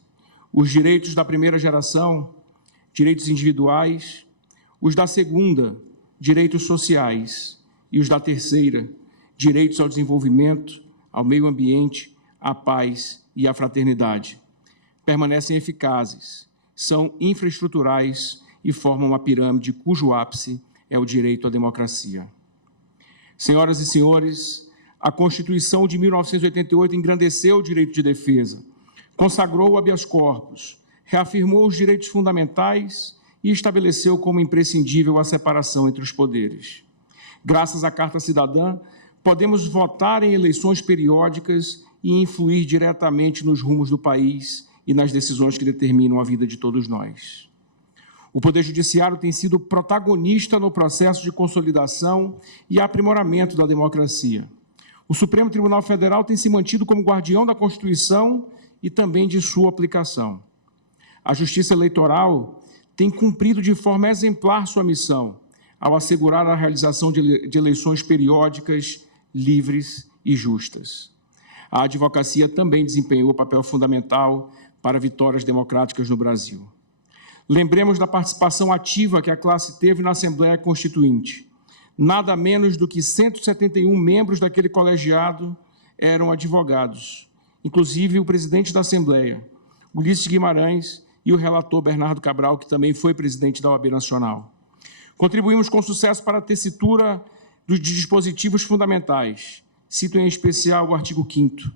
os direitos da primeira geração, direitos individuais, os da segunda, direitos sociais, e os da terceira, direitos ao desenvolvimento, ao meio ambiente, à paz e à fraternidade, permanecem eficazes, são infraestruturais e formam uma pirâmide cujo ápice é o direito à democracia. Senhoras e senhores, a Constituição de 1988 engrandeceu o direito de defesa, consagrou o habeas corpus, reafirmou os direitos fundamentais e estabeleceu como imprescindível a separação entre os poderes. Graças à Carta Cidadã, podemos votar em eleições periódicas e influir diretamente nos rumos do país e nas decisões que determinam a vida de todos nós. O Poder Judiciário tem sido protagonista no processo de consolidação e aprimoramento da democracia. O Supremo Tribunal Federal tem se mantido como guardião da Constituição e também de sua aplicação. A Justiça Eleitoral tem cumprido de forma exemplar sua missão, ao assegurar a realização de eleições periódicas, livres e justas. A advocacia também desempenhou papel fundamental para vitórias democráticas no Brasil. Lembremos da participação ativa que a classe teve na Assembleia Constituinte. Nada menos do que 171 membros daquele colegiado eram advogados, inclusive o presidente da Assembleia, Ulisses Guimarães, e o relator Bernardo Cabral, que também foi presidente da OAB Nacional. Contribuímos com sucesso para a tessitura dos dispositivos fundamentais. Cito em especial o artigo 5º.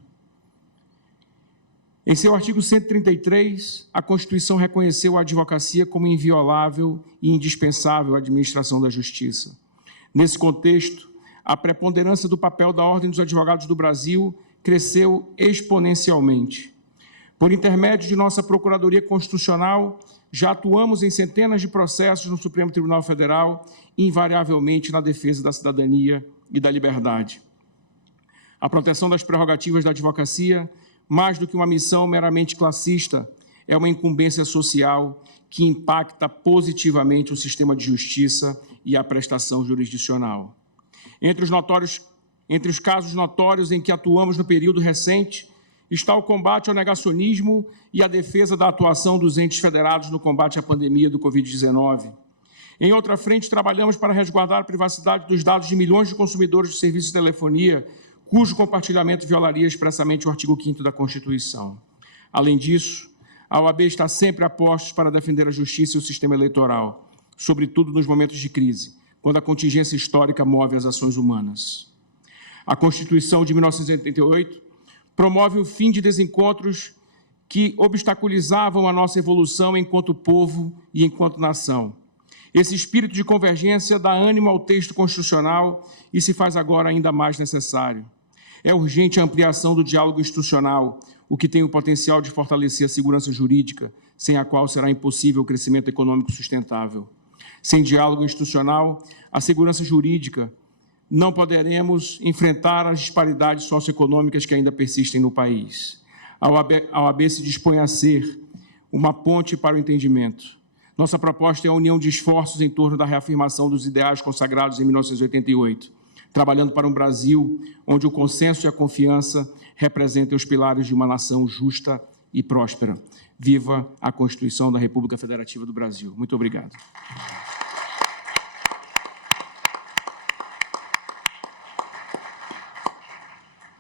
Em seu artigo 133, a Constituição reconheceu a advocacia como inviolável e indispensável à administração da justiça. Nesse contexto, a preponderância do papel da Ordem dos Advogados do Brasil cresceu exponencialmente. Por intermédio de nossa Procuradoria Constitucional, já atuamos em centenas de processos no Supremo Tribunal Federal, invariavelmente na defesa da cidadania e da liberdade. A proteção das prerrogativas da advocacia, mais do que uma missão meramente classista, é uma incumbência social que impacta positivamente o sistema de justiça e a prestação jurisdicional. Entre os casos notórios em que atuamos no período recente, está o combate ao negacionismo e a defesa da atuação dos entes federados no combate à pandemia do Covid-19. Em outra frente, trabalhamos para resguardar a privacidade dos dados de milhões de consumidores de serviços de telefonia, cujo compartilhamento violaria expressamente o artigo 5º da Constituição. Além disso, a OAB está sempre a postos para defender a justiça e o sistema eleitoral, sobretudo nos momentos de crise, quando a contingência histórica move as ações humanas. A Constituição de 1988 promove o fim de desencontros que obstaculizavam a nossa evolução enquanto povo e enquanto nação. Esse espírito de convergência dá ânimo ao texto constitucional e se faz agora ainda mais necessário. É urgente a ampliação do diálogo institucional, o que tem o potencial de fortalecer a segurança jurídica, sem a qual será impossível o crescimento econômico sustentável. Sem diálogo institucional, a segurança jurídica, não poderemos enfrentar as disparidades socioeconômicas que ainda persistem no país. A OAB se dispõe a ser uma ponte para o entendimento. Nossa proposta é a união de esforços em torno da reafirmação dos ideais consagrados em 1988, trabalhando para um Brasil onde o consenso e a confiança representem os pilares de uma nação justa e próspera. Viva a Constituição da República Federativa do Brasil. Muito obrigado.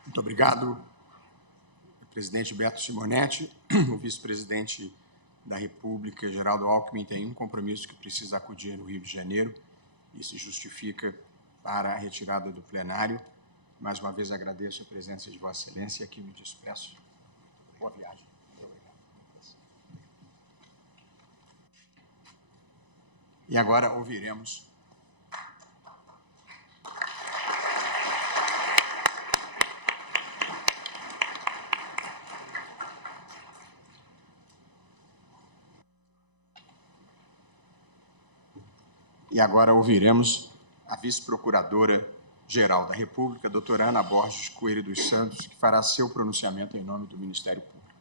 Muito obrigado, presidente Beto Simonetti. O vice-presidente da República, Geraldo Alckmin, tem um compromisso que precisa acudir no Rio de Janeiro e se justifica para a retirada do plenário. Mais uma vez agradeço a presença de Vossa Excelência e aqui me despeço. Boa viagem. E agora ouviremos a vice-procuradora-geral da República, doutora Ana Borges Coelho dos Santos, que fará seu pronunciamento em nome do Ministério Público.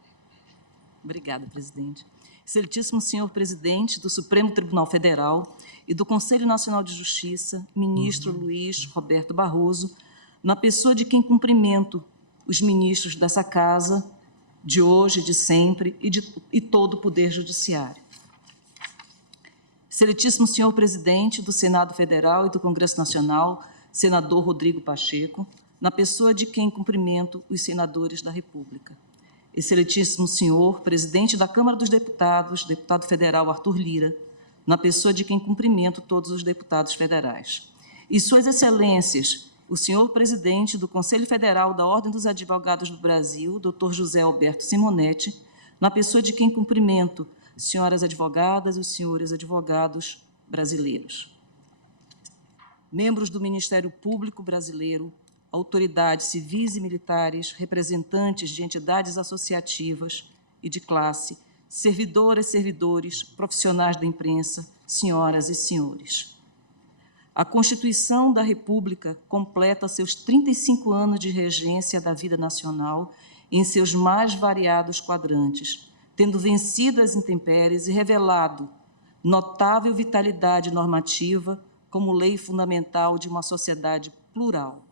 Obrigada, presidente. Excelentíssimo senhor presidente do Supremo Tribunal Federal e do Conselho Nacional de Justiça, ministro Luiz Roberto Barroso, na pessoa de quem cumprimento os ministros dessa casa, de hoje, de sempre, e todo o Poder Judiciário. Excelentíssimo senhor presidente do Senado Federal e do Congresso Nacional, senador Rodrigo Pacheco, na pessoa de quem cumprimento os senadores da República. Excelentíssimo senhor presidente da Câmara dos Deputados, deputado federal Arthur Lira, na pessoa de quem cumprimento todos os deputados federais. E suas excelências, o senhor presidente do Conselho Federal da Ordem dos Advogados do Brasil, Dr. José Alberto Simonetti, na pessoa de quem cumprimento senhoras advogadas e os senhores advogados brasileiros. Membros do Ministério Público Brasileiro, autoridades civis e militares, representantes de entidades associativas e de classe, servidoras e servidores, profissionais da imprensa, senhoras e senhores. A Constituição da República completa seus 35 anos de regência da vida nacional em seus mais variados quadrantes, tendo vencido as intempéries e revelado notável vitalidade normativa como lei fundamental de uma sociedade plural.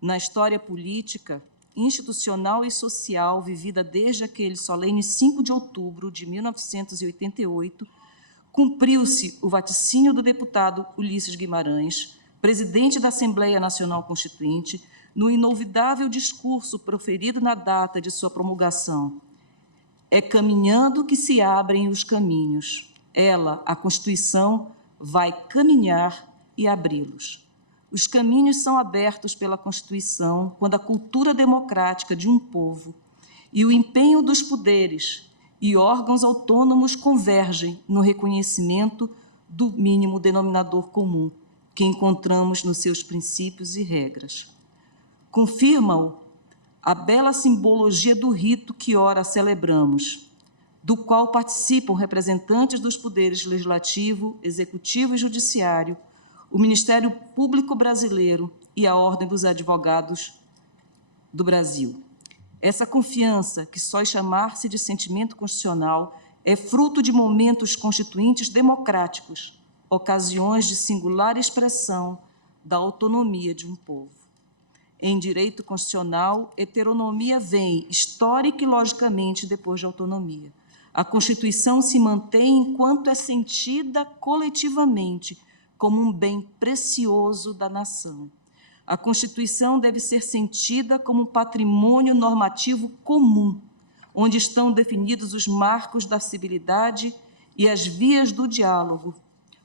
Na história política, institucional e social vivida desde aquele solene 5 de outubro de 1988, cumpriu-se o vaticínio do deputado Ulisses Guimarães, presidente da Assembleia Nacional Constituinte, no inolvidável discurso proferido na data de sua promulgação. É caminhando que se abrem os caminhos. Ela, a Constituição, vai caminhar e abri-los. Os caminhos são abertos pela Constituição quando a cultura democrática de um povo e o empenho dos poderes e órgãos autônomos convergem no reconhecimento do mínimo denominador comum que encontramos nos seus princípios e regras. Confirma-o a bela simbologia do rito que ora celebramos, do qual participam representantes dos poderes legislativo, executivo e judiciário, o Ministério Público Brasileiro e a Ordem dos Advogados do Brasil. Essa confiança, que só chamar-se de sentimento constitucional, é fruto de momentos constituintes democráticos, ocasiões de singular expressão da autonomia de um povo. Em direito constitucional, heteronomia vem, histórica e logicamente, depois de autonomia. A Constituição se mantém enquanto é sentida coletivamente como um bem precioso da nação. A Constituição deve ser sentida como um patrimônio normativo comum, onde estão definidos os marcos da civilidade e as vias do diálogo,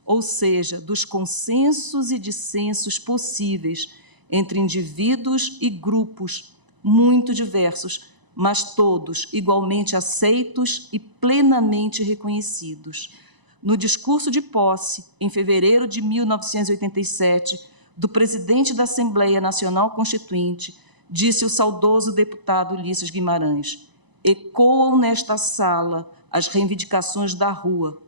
ou seja, dos consensos e dissensos possíveis entre indivíduos e grupos muito diversos, mas todos igualmente aceitos e plenamente reconhecidos. No discurso de posse, em fevereiro de 1987, do presidente da Assembleia Nacional Constituinte, disse o saudoso deputado Ulisses Guimarães: ecoam nesta sala as reivindicações da rua.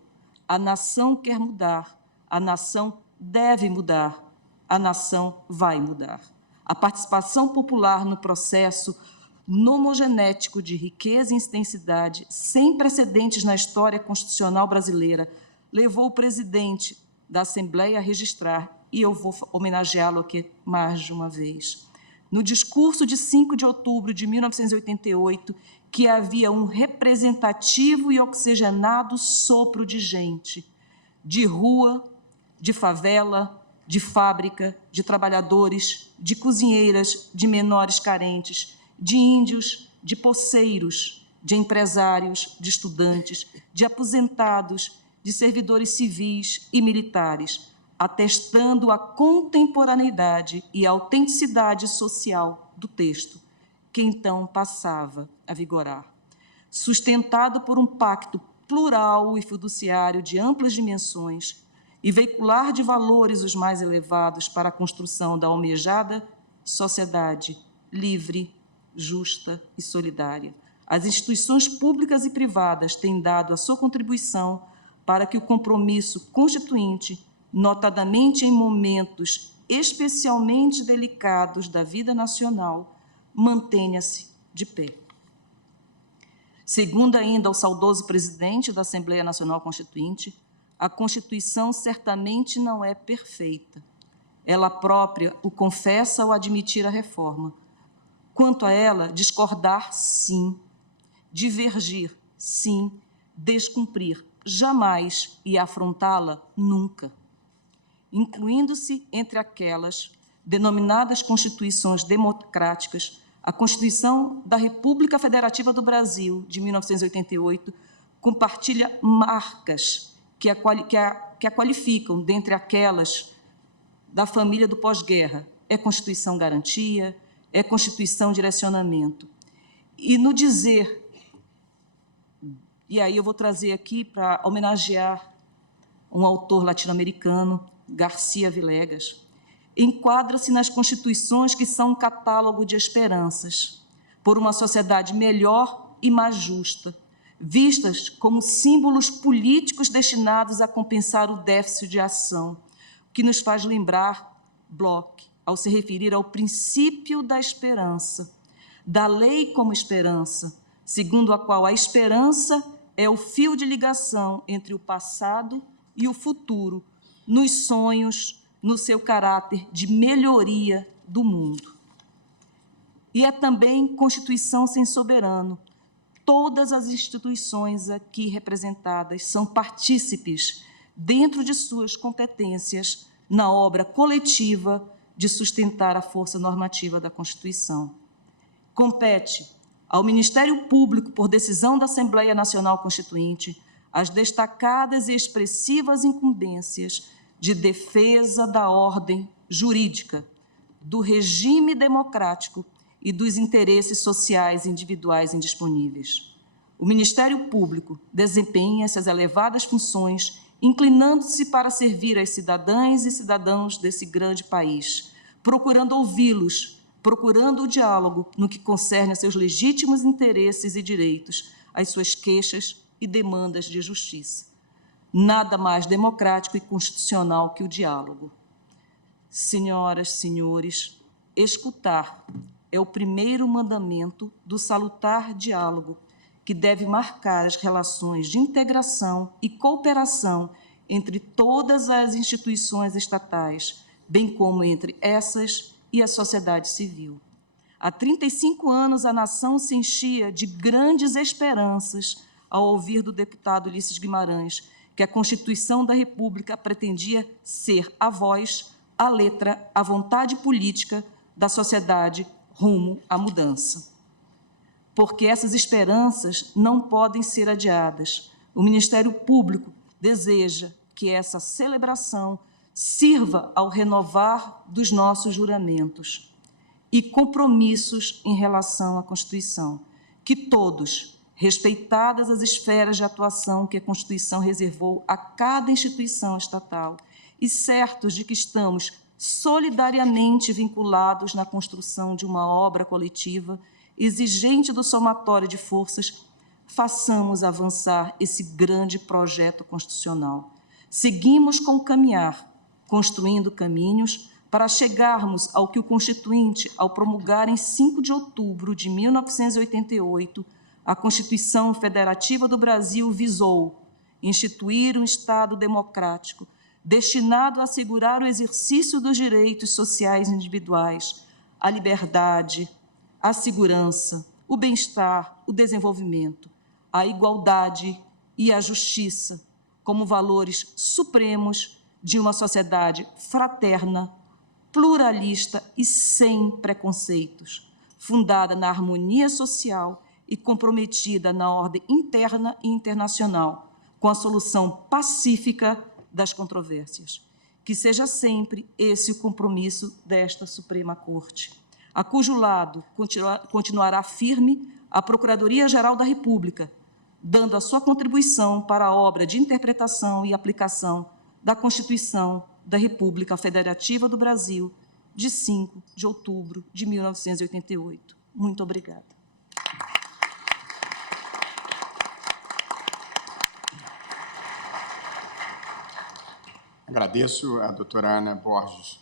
A nação quer mudar, a nação deve mudar, a nação vai mudar. A participação popular no processo nomogenético de riqueza e intensidade, sem precedentes na história constitucional brasileira, levou o presidente da Assembleia a registrar, e eu vou homenageá-lo aqui mais de uma vez, no discurso de 5 de outubro de 1988, que havia um representativo e oxigenado sopro de gente, de rua, de favela, de fábrica, de trabalhadores, de cozinheiras, de menores carentes, de índios, de poceiros, de empresários, de estudantes, de aposentados, de servidores civis e militares, atestando a contemporaneidade e a autenticidade social do texto, que então passava a vigorar. Sustentado por um pacto plural e fiduciário de amplas dimensões e veicular de valores os mais elevados para a construção da almejada sociedade livre, justa e solidária. As instituições públicas e privadas têm dado a sua contribuição para que o compromisso constituinte, notadamente em momentos especialmente delicados da vida nacional, mantenha-se de pé. Segundo ainda o saudoso presidente da Assembleia Nacional Constituinte, a Constituição certamente não é perfeita. Ela própria o confessa ao admitir a reforma. Quanto a ela, discordar, sim. Divergir, sim. Descumprir, jamais. E afrontá-la, nunca. Incluindo-se entre aquelas denominadas constituições democráticas, a Constituição da República Federativa do Brasil, de 1988, compartilha marcas que a qualificam dentre aquelas da família do pós-guerra. É Constituição garantia, é Constituição direcionamento. E no dizer, e aí eu vou trazer aqui para homenagear um autor latino-americano, Garcia Villegas, enquadra-se nas constituições que são um catálogo de esperanças por uma sociedade melhor e mais justa, vistas como símbolos políticos destinados a compensar o déficit de ação, que nos faz lembrar Bloch, ao se referir ao princípio da esperança, da lei como esperança, segundo a qual a esperança é o fio de ligação entre o passado e o futuro, nos sonhos, no seu caráter de melhoria do mundo. E é também Constituição sem soberano. Todas as instituições aqui representadas são partícipes, dentro de suas competências, na obra coletiva de sustentar a força normativa da Constituição. Compete ao Ministério Público, por decisão da Assembleia Nacional Constituinte, as destacadas e expressivas incumbências de defesa da ordem jurídica, do regime democrático e dos interesses sociais individuais indisponíveis. O Ministério Público desempenha essas elevadas funções, inclinando-se para servir as cidadãs e cidadãos desse grande país, procurando ouvi-los, procurando o diálogo no que concerne a seus legítimos interesses e direitos, às suas queixas e demandas de justiça. Nada mais democrático e constitucional que o diálogo. Senhoras, senhores, escutar é o primeiro mandamento do salutar diálogo, que deve marcar as relações de integração e cooperação entre todas as instituições estatais, bem como entre essas e a sociedade civil. Há 35 anos, a nação se enchia de grandes esperanças ao ouvir do deputado Ulisses Guimarães que a Constituição da República pretendia ser a voz, a letra, a vontade política da sociedade rumo à mudança. Porque essas esperanças não podem ser adiadas. O Ministério Público deseja que essa celebração sirva ao renovar dos nossos juramentos e compromissos em relação à Constituição, que todos, respeitadas as esferas de atuação que a Constituição reservou a cada instituição estatal, e certos de que estamos solidariamente vinculados na construção de uma obra coletiva, exigente do somatório de forças, façamos avançar esse grande projeto constitucional. Seguimos com o caminhar, construindo caminhos para chegarmos ao que o Constituinte, ao promulgar em 5 de outubro de 1988, a Constituição Federativa do Brasil visou: instituir um Estado democrático, destinado a assegurar o exercício dos direitos sociais individuais, a liberdade, a segurança, o bem-estar, o desenvolvimento, a igualdade e a justiça, como valores supremos de uma sociedade fraterna, pluralista e sem preconceitos, fundada na harmonia social e comprometida na ordem interna e internacional, com a solução pacífica das controvérsias. Que seja sempre esse o compromisso desta Suprema Corte, a cujo lado continuará firme a Procuradoria-Geral da República, dando a sua contribuição para a obra de interpretação e aplicação da Constituição da República Federativa do Brasil, de 5 de outubro de 1988. Muito obrigada. Agradeço à doutora Ana Borges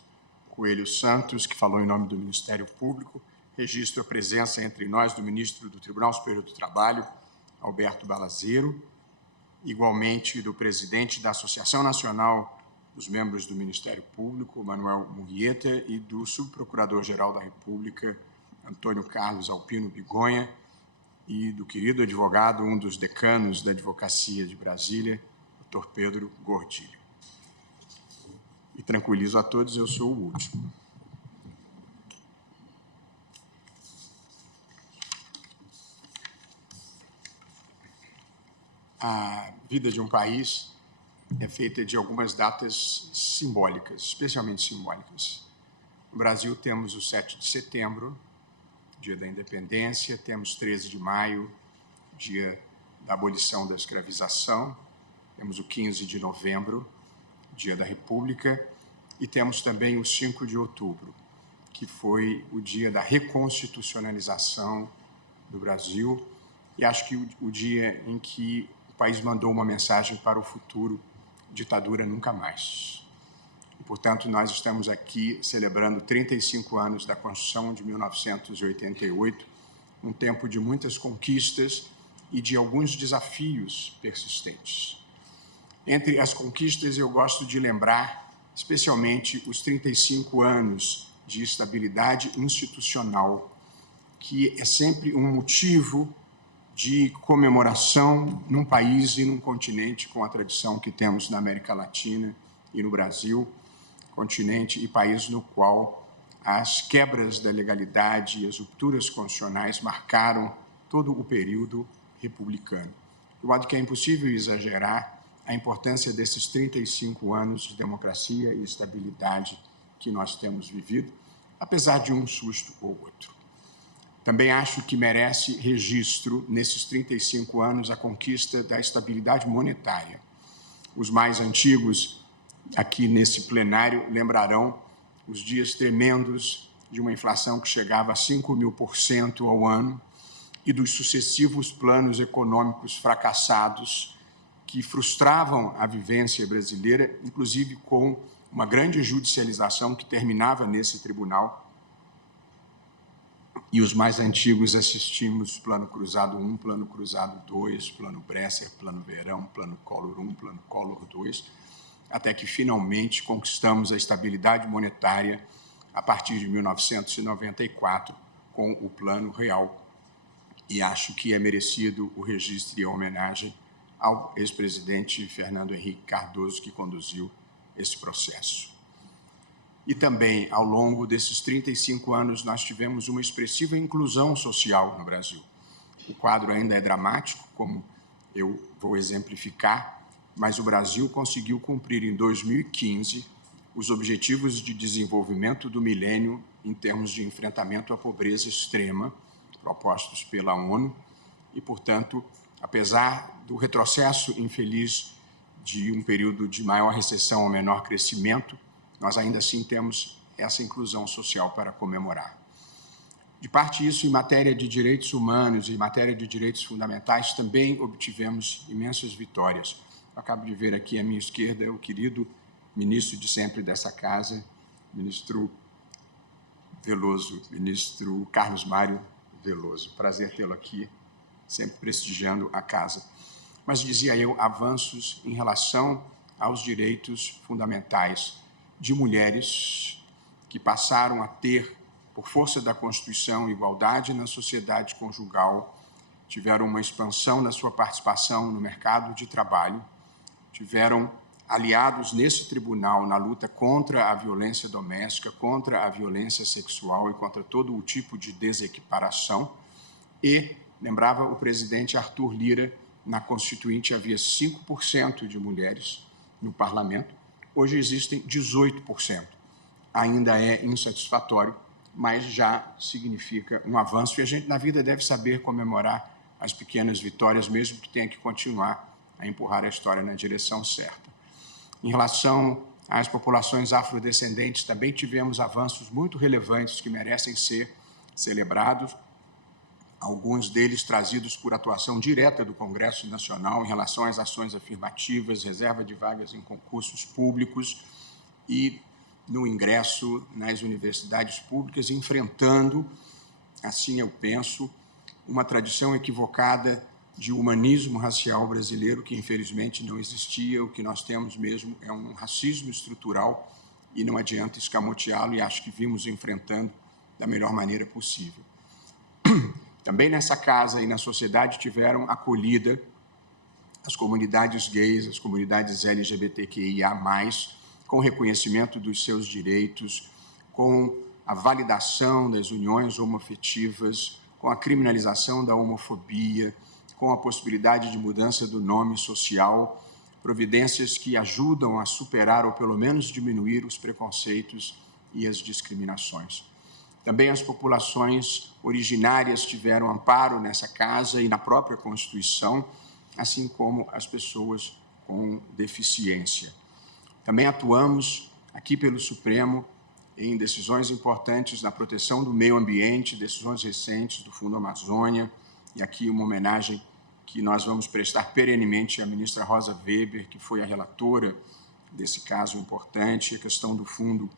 Coelho Santos, que falou em nome do Ministério Público. Registro a presença entre nós do ministro do Tribunal Superior do Trabalho, Alberto Balazeiro, igualmente do presidente da Associação Nacional dos Membros do Ministério Público, Manuel Murrieta, e do subprocurador-geral da República, Antônio Carlos Alpino Bigonha, e do querido advogado, um dos decanos da Advocacia de Brasília, Dr. Pedro Gordilho. E tranquilizo a todos, eu sou o último. A vida de um país é feita de algumas datas simbólicas, especialmente simbólicas. No Brasil temos o 7 de setembro, dia da independência, temos 13 de maio, dia da abolição da escravização, temos o 15 de novembro, dia da República, e temos também o 5 de outubro, que foi o dia da reconstitucionalização do Brasil, e acho que o dia em que o país mandou uma mensagem para o futuro: ditadura nunca mais. E, portanto, nós estamos aqui celebrando 35 anos da Constituição de 1988, um tempo de muitas conquistas e de alguns desafios persistentes. Entre as conquistas, eu gosto de lembrar, especialmente, os 35 anos de estabilidade institucional, que é sempre um motivo de comemoração num país e num continente com a tradição que temos na América Latina e no Brasil, continente e país no qual as quebras da legalidade e as rupturas constitucionais marcaram todo o período republicano. De modo que é impossível exagerar a importância desses 35 anos de democracia e estabilidade que nós temos vivido, apesar de um susto ou outro. Também acho que merece registro, nesses 35 anos, a conquista da estabilidade monetária. Os mais antigos, aqui nesse plenário, lembrarão os dias tremendos de uma inflação que chegava a 5.000% ao ano e dos sucessivos planos econômicos fracassados que frustravam a vivência brasileira, inclusive com uma grande judicialização que terminava nesse tribunal. E os mais antigos assistimos Plano Cruzado 1, Plano Cruzado 2, Plano Bresser, Plano Verão, Plano Collor 1, Plano Collor 2, até que finalmente conquistamos a estabilidade monetária a partir de 1994 com o Plano Real. E acho que é merecido o registro e a homenagem ao ex-presidente Fernando Henrique Cardoso, que conduziu esse processo. E também, ao longo desses 35 anos, nós tivemos uma expressiva inclusão social no Brasil. O quadro ainda é dramático, como eu vou exemplificar, mas o Brasil conseguiu cumprir em 2015 os objetivos de desenvolvimento do milênio em termos de enfrentamento à pobreza extrema, propostos pela ONU, e, portanto, apesar do retrocesso infeliz de um período de maior recessão ou menor crescimento, nós ainda assim temos essa inclusão social para comemorar. De parte isso, em matéria de direitos humanos e em matéria de direitos fundamentais, também obtivemos imensas vitórias. Eu acabo de ver aqui à minha esquerda o querido ministro de sempre dessa casa, ministro Veloso, ministro Carlos Mário Veloso. Prazer tê-lo aqui, sempre prestigiando a casa. Mas, dizia eu, avanços em relação aos direitos fundamentais de mulheres que passaram a ter, por força da Constituição, igualdade na sociedade conjugal, tiveram uma expansão da sua participação no mercado de trabalho, tiveram aliados nesse tribunal na luta contra a violência doméstica, contra a violência sexual e contra todo o tipo de desequiparação. E, lembrava o presidente Arthur Lira, na Constituinte havia 5% de mulheres no parlamento, hoje existem 18%. Ainda é insatisfatório, mas já significa um avanço, e a gente na vida deve saber comemorar as pequenas vitórias, mesmo que tenha que continuar a empurrar a história na direção certa. Em relação às populações afrodescendentes, também tivemos avanços muito relevantes que merecem ser celebrados, alguns deles trazidos por atuação direta do Congresso Nacional em relação às ações afirmativas, reserva de vagas em concursos públicos e no ingresso nas universidades públicas, enfrentando, assim eu penso, uma tradição equivocada de humanismo racial brasileiro que, infelizmente, não existia. O que nós temos mesmo é um racismo estrutural e não adianta escamoteá-lo, e acho que vimos enfrentando da melhor maneira possível. Também nessa casa e na sociedade tiveram acolhida as comunidades gays, as comunidades LGBTQIA+, com reconhecimento dos seus direitos, com a validação das uniões homoafetivas, com a criminalização da homofobia, com a possibilidade de mudança do nome social, providências que ajudam a superar ou pelo menos diminuir os preconceitos e as discriminações. Também as populações originárias tiveram amparo nessa casa e na própria Constituição, assim como as pessoas com deficiência. Também atuamos aqui pelo Supremo em decisões importantes na proteção do meio ambiente, decisões recentes do Fundo Amazônia, e aqui uma homenagem que nós vamos prestar perenemente à ministra Rosa Weber, que foi a relatora desse caso importante, a questão do Fundo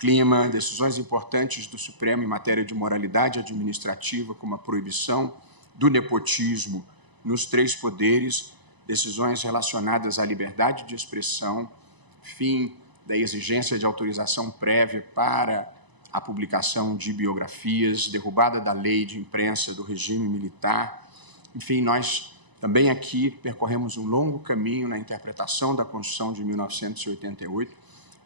Clima, decisões importantes do Supremo em matéria de moralidade administrativa, como a proibição do nepotismo nos 3 poderes, decisões relacionadas à liberdade de expressão, fim da exigência de autorização prévia para a publicação de biografias, derrubada da lei de imprensa do regime militar. Enfim, nós também aqui percorremos um longo caminho na interpretação da Constituição de 1988,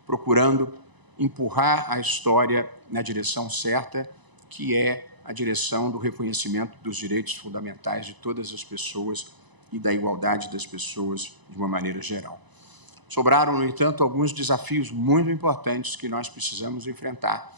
procurando empurrar a história na direção certa, que é a direção do reconhecimento dos direitos fundamentais de todas as pessoas e da igualdade das pessoas de uma maneira geral. Sobraram, no entanto, alguns desafios muito importantes que nós precisamos enfrentar,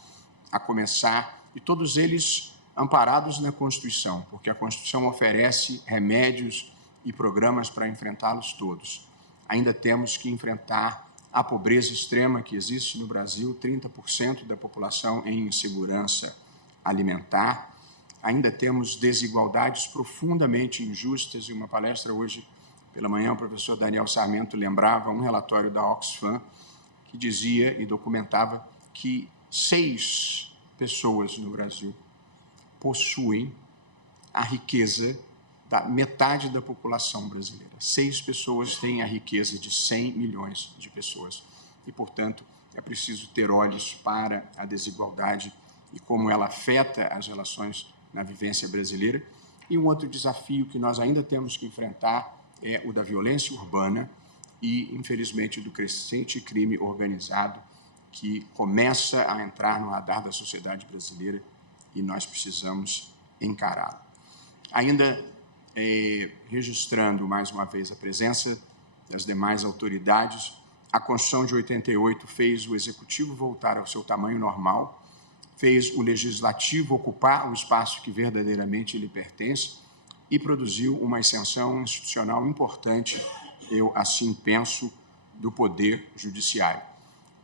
a começar, e todos eles amparados na Constituição, porque a Constituição oferece remédios e programas para enfrentá-los todos. Ainda temos que enfrentar a pobreza extrema que existe no Brasil, 30% da população em insegurança alimentar. Ainda temos desigualdades profundamente injustas, e uma palestra hoje pela manhã o professor Daniel Sarmento lembrava um relatório da Oxfam que dizia e documentava que 6 pessoas no Brasil possuem a riqueza da metade da população brasileira. 6 pessoas têm a riqueza de 100 milhões de pessoas. E, portanto, é preciso ter olhos para a desigualdade e como ela afeta as relações na vivência brasileira. E um outro desafio que nós ainda temos que enfrentar é o da violência urbana e, infelizmente, do crescente crime organizado que começa a entrar no radar da sociedade brasileira e nós precisamos encará-lo. Ainda registrando, mais uma vez, a presença das demais autoridades, a Constituição de 88 fez o Executivo voltar ao seu tamanho normal, fez o Legislativo ocupar o espaço que verdadeiramente lhe pertence e produziu uma ascensão institucional importante, eu assim penso, do Poder Judiciário.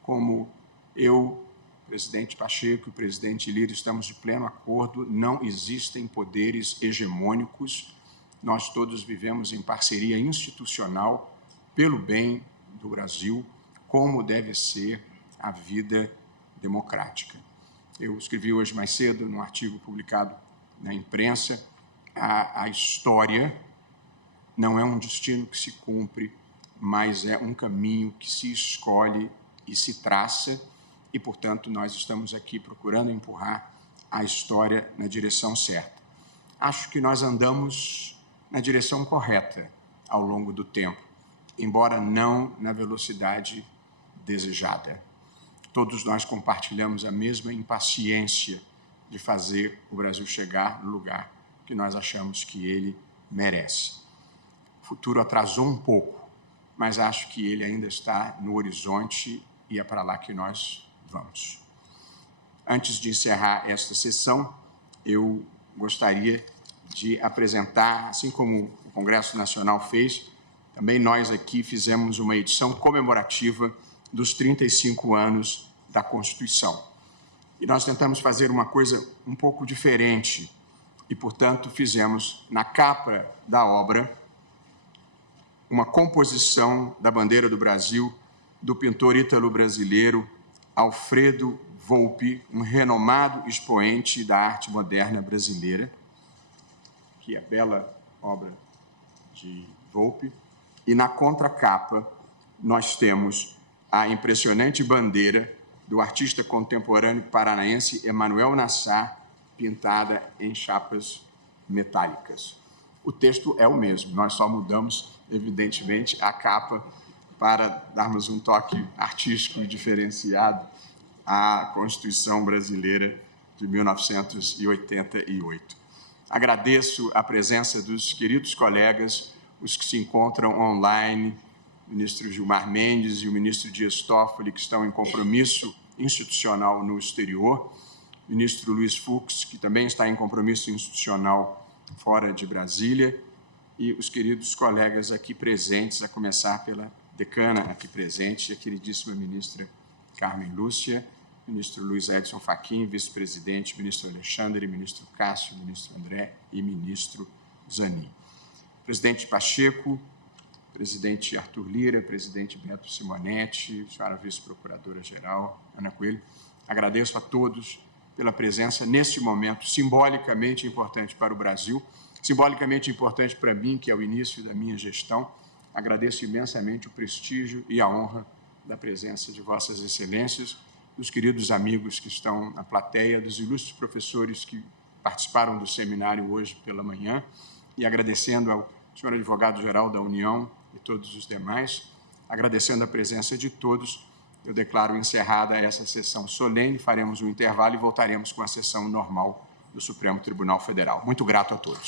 Como eu presidente Pacheco e o presidente Lira, estamos de pleno acordo, não existem poderes hegemônicos, nós todos vivemos em parceria institucional pelo bem do Brasil, como deve ser a vida democrática. Eu escrevi hoje mais cedo, num artigo publicado na imprensa, a história não é um destino que se cumpre, mas é um caminho que se escolhe e se traça, e, portanto, nós estamos aqui procurando empurrar a história na direção certa. Acho que nós andamos na direção correta ao longo do tempo, embora não na velocidade desejada. Todos nós compartilhamos a mesma impaciência de fazer o Brasil chegar no lugar que nós achamos que ele merece. O futuro atrasou um pouco, mas acho que ele ainda está no horizonte e é para lá que nós vamos. Antes de encerrar esta sessão, eu gostaria de apresentar, assim como o Congresso Nacional fez, também nós aqui fizemos uma edição comemorativa dos 35 anos da Constituição. E nós tentamos fazer uma coisa um pouco diferente e, portanto, fizemos na capa da obra uma composição da bandeira do Brasil do pintor ítalo-brasileiro Alfredo Volpi, um renomado expoente da arte moderna brasileira, que é a bela obra de Volpi, e na contracapa nós temos a impressionante bandeira do artista contemporâneo paranaense Emanuel Nassar, pintada em chapas metálicas. O texto é o mesmo, nós só mudamos, evidentemente, a capa para darmos um toque artístico e diferenciado à Constituição Brasileira de 1988. Agradeço a presença dos queridos colegas, os que se encontram online, o ministro Gilmar Mendes e o ministro Dias Toffoli, que estão em compromisso institucional no exterior, o ministro Luiz Fux, que também está em compromisso institucional fora de Brasília, e os queridos colegas aqui presentes, a começar pela decana aqui presente, a queridíssima ministra Carmen Lúcia, ministro Luiz Edson Fachin, vice-presidente, ministro Alexandre, ministro Cássio, ministro André e ministro Zanin. Presidente Pacheco, presidente Arthur Lira, presidente Beto Simonetti, senhora vice-procuradora-geral Ana Coelho, agradeço a todos pela presença neste momento simbolicamente importante para o Brasil, simbolicamente importante para mim, que é o início da minha gestão. Agradeço imensamente o prestígio e a honra da presença de vossas excelências, dos queridos amigos que estão na plateia, dos ilustres professores que participaram do seminário hoje pela manhã, e agradecendo ao senhor advogado-geral da União e todos os demais, agradecendo a presença de todos, eu declaro encerrada essa sessão solene, faremos um intervalo e voltaremos com a sessão normal do Supremo Tribunal Federal. Muito grato a todos.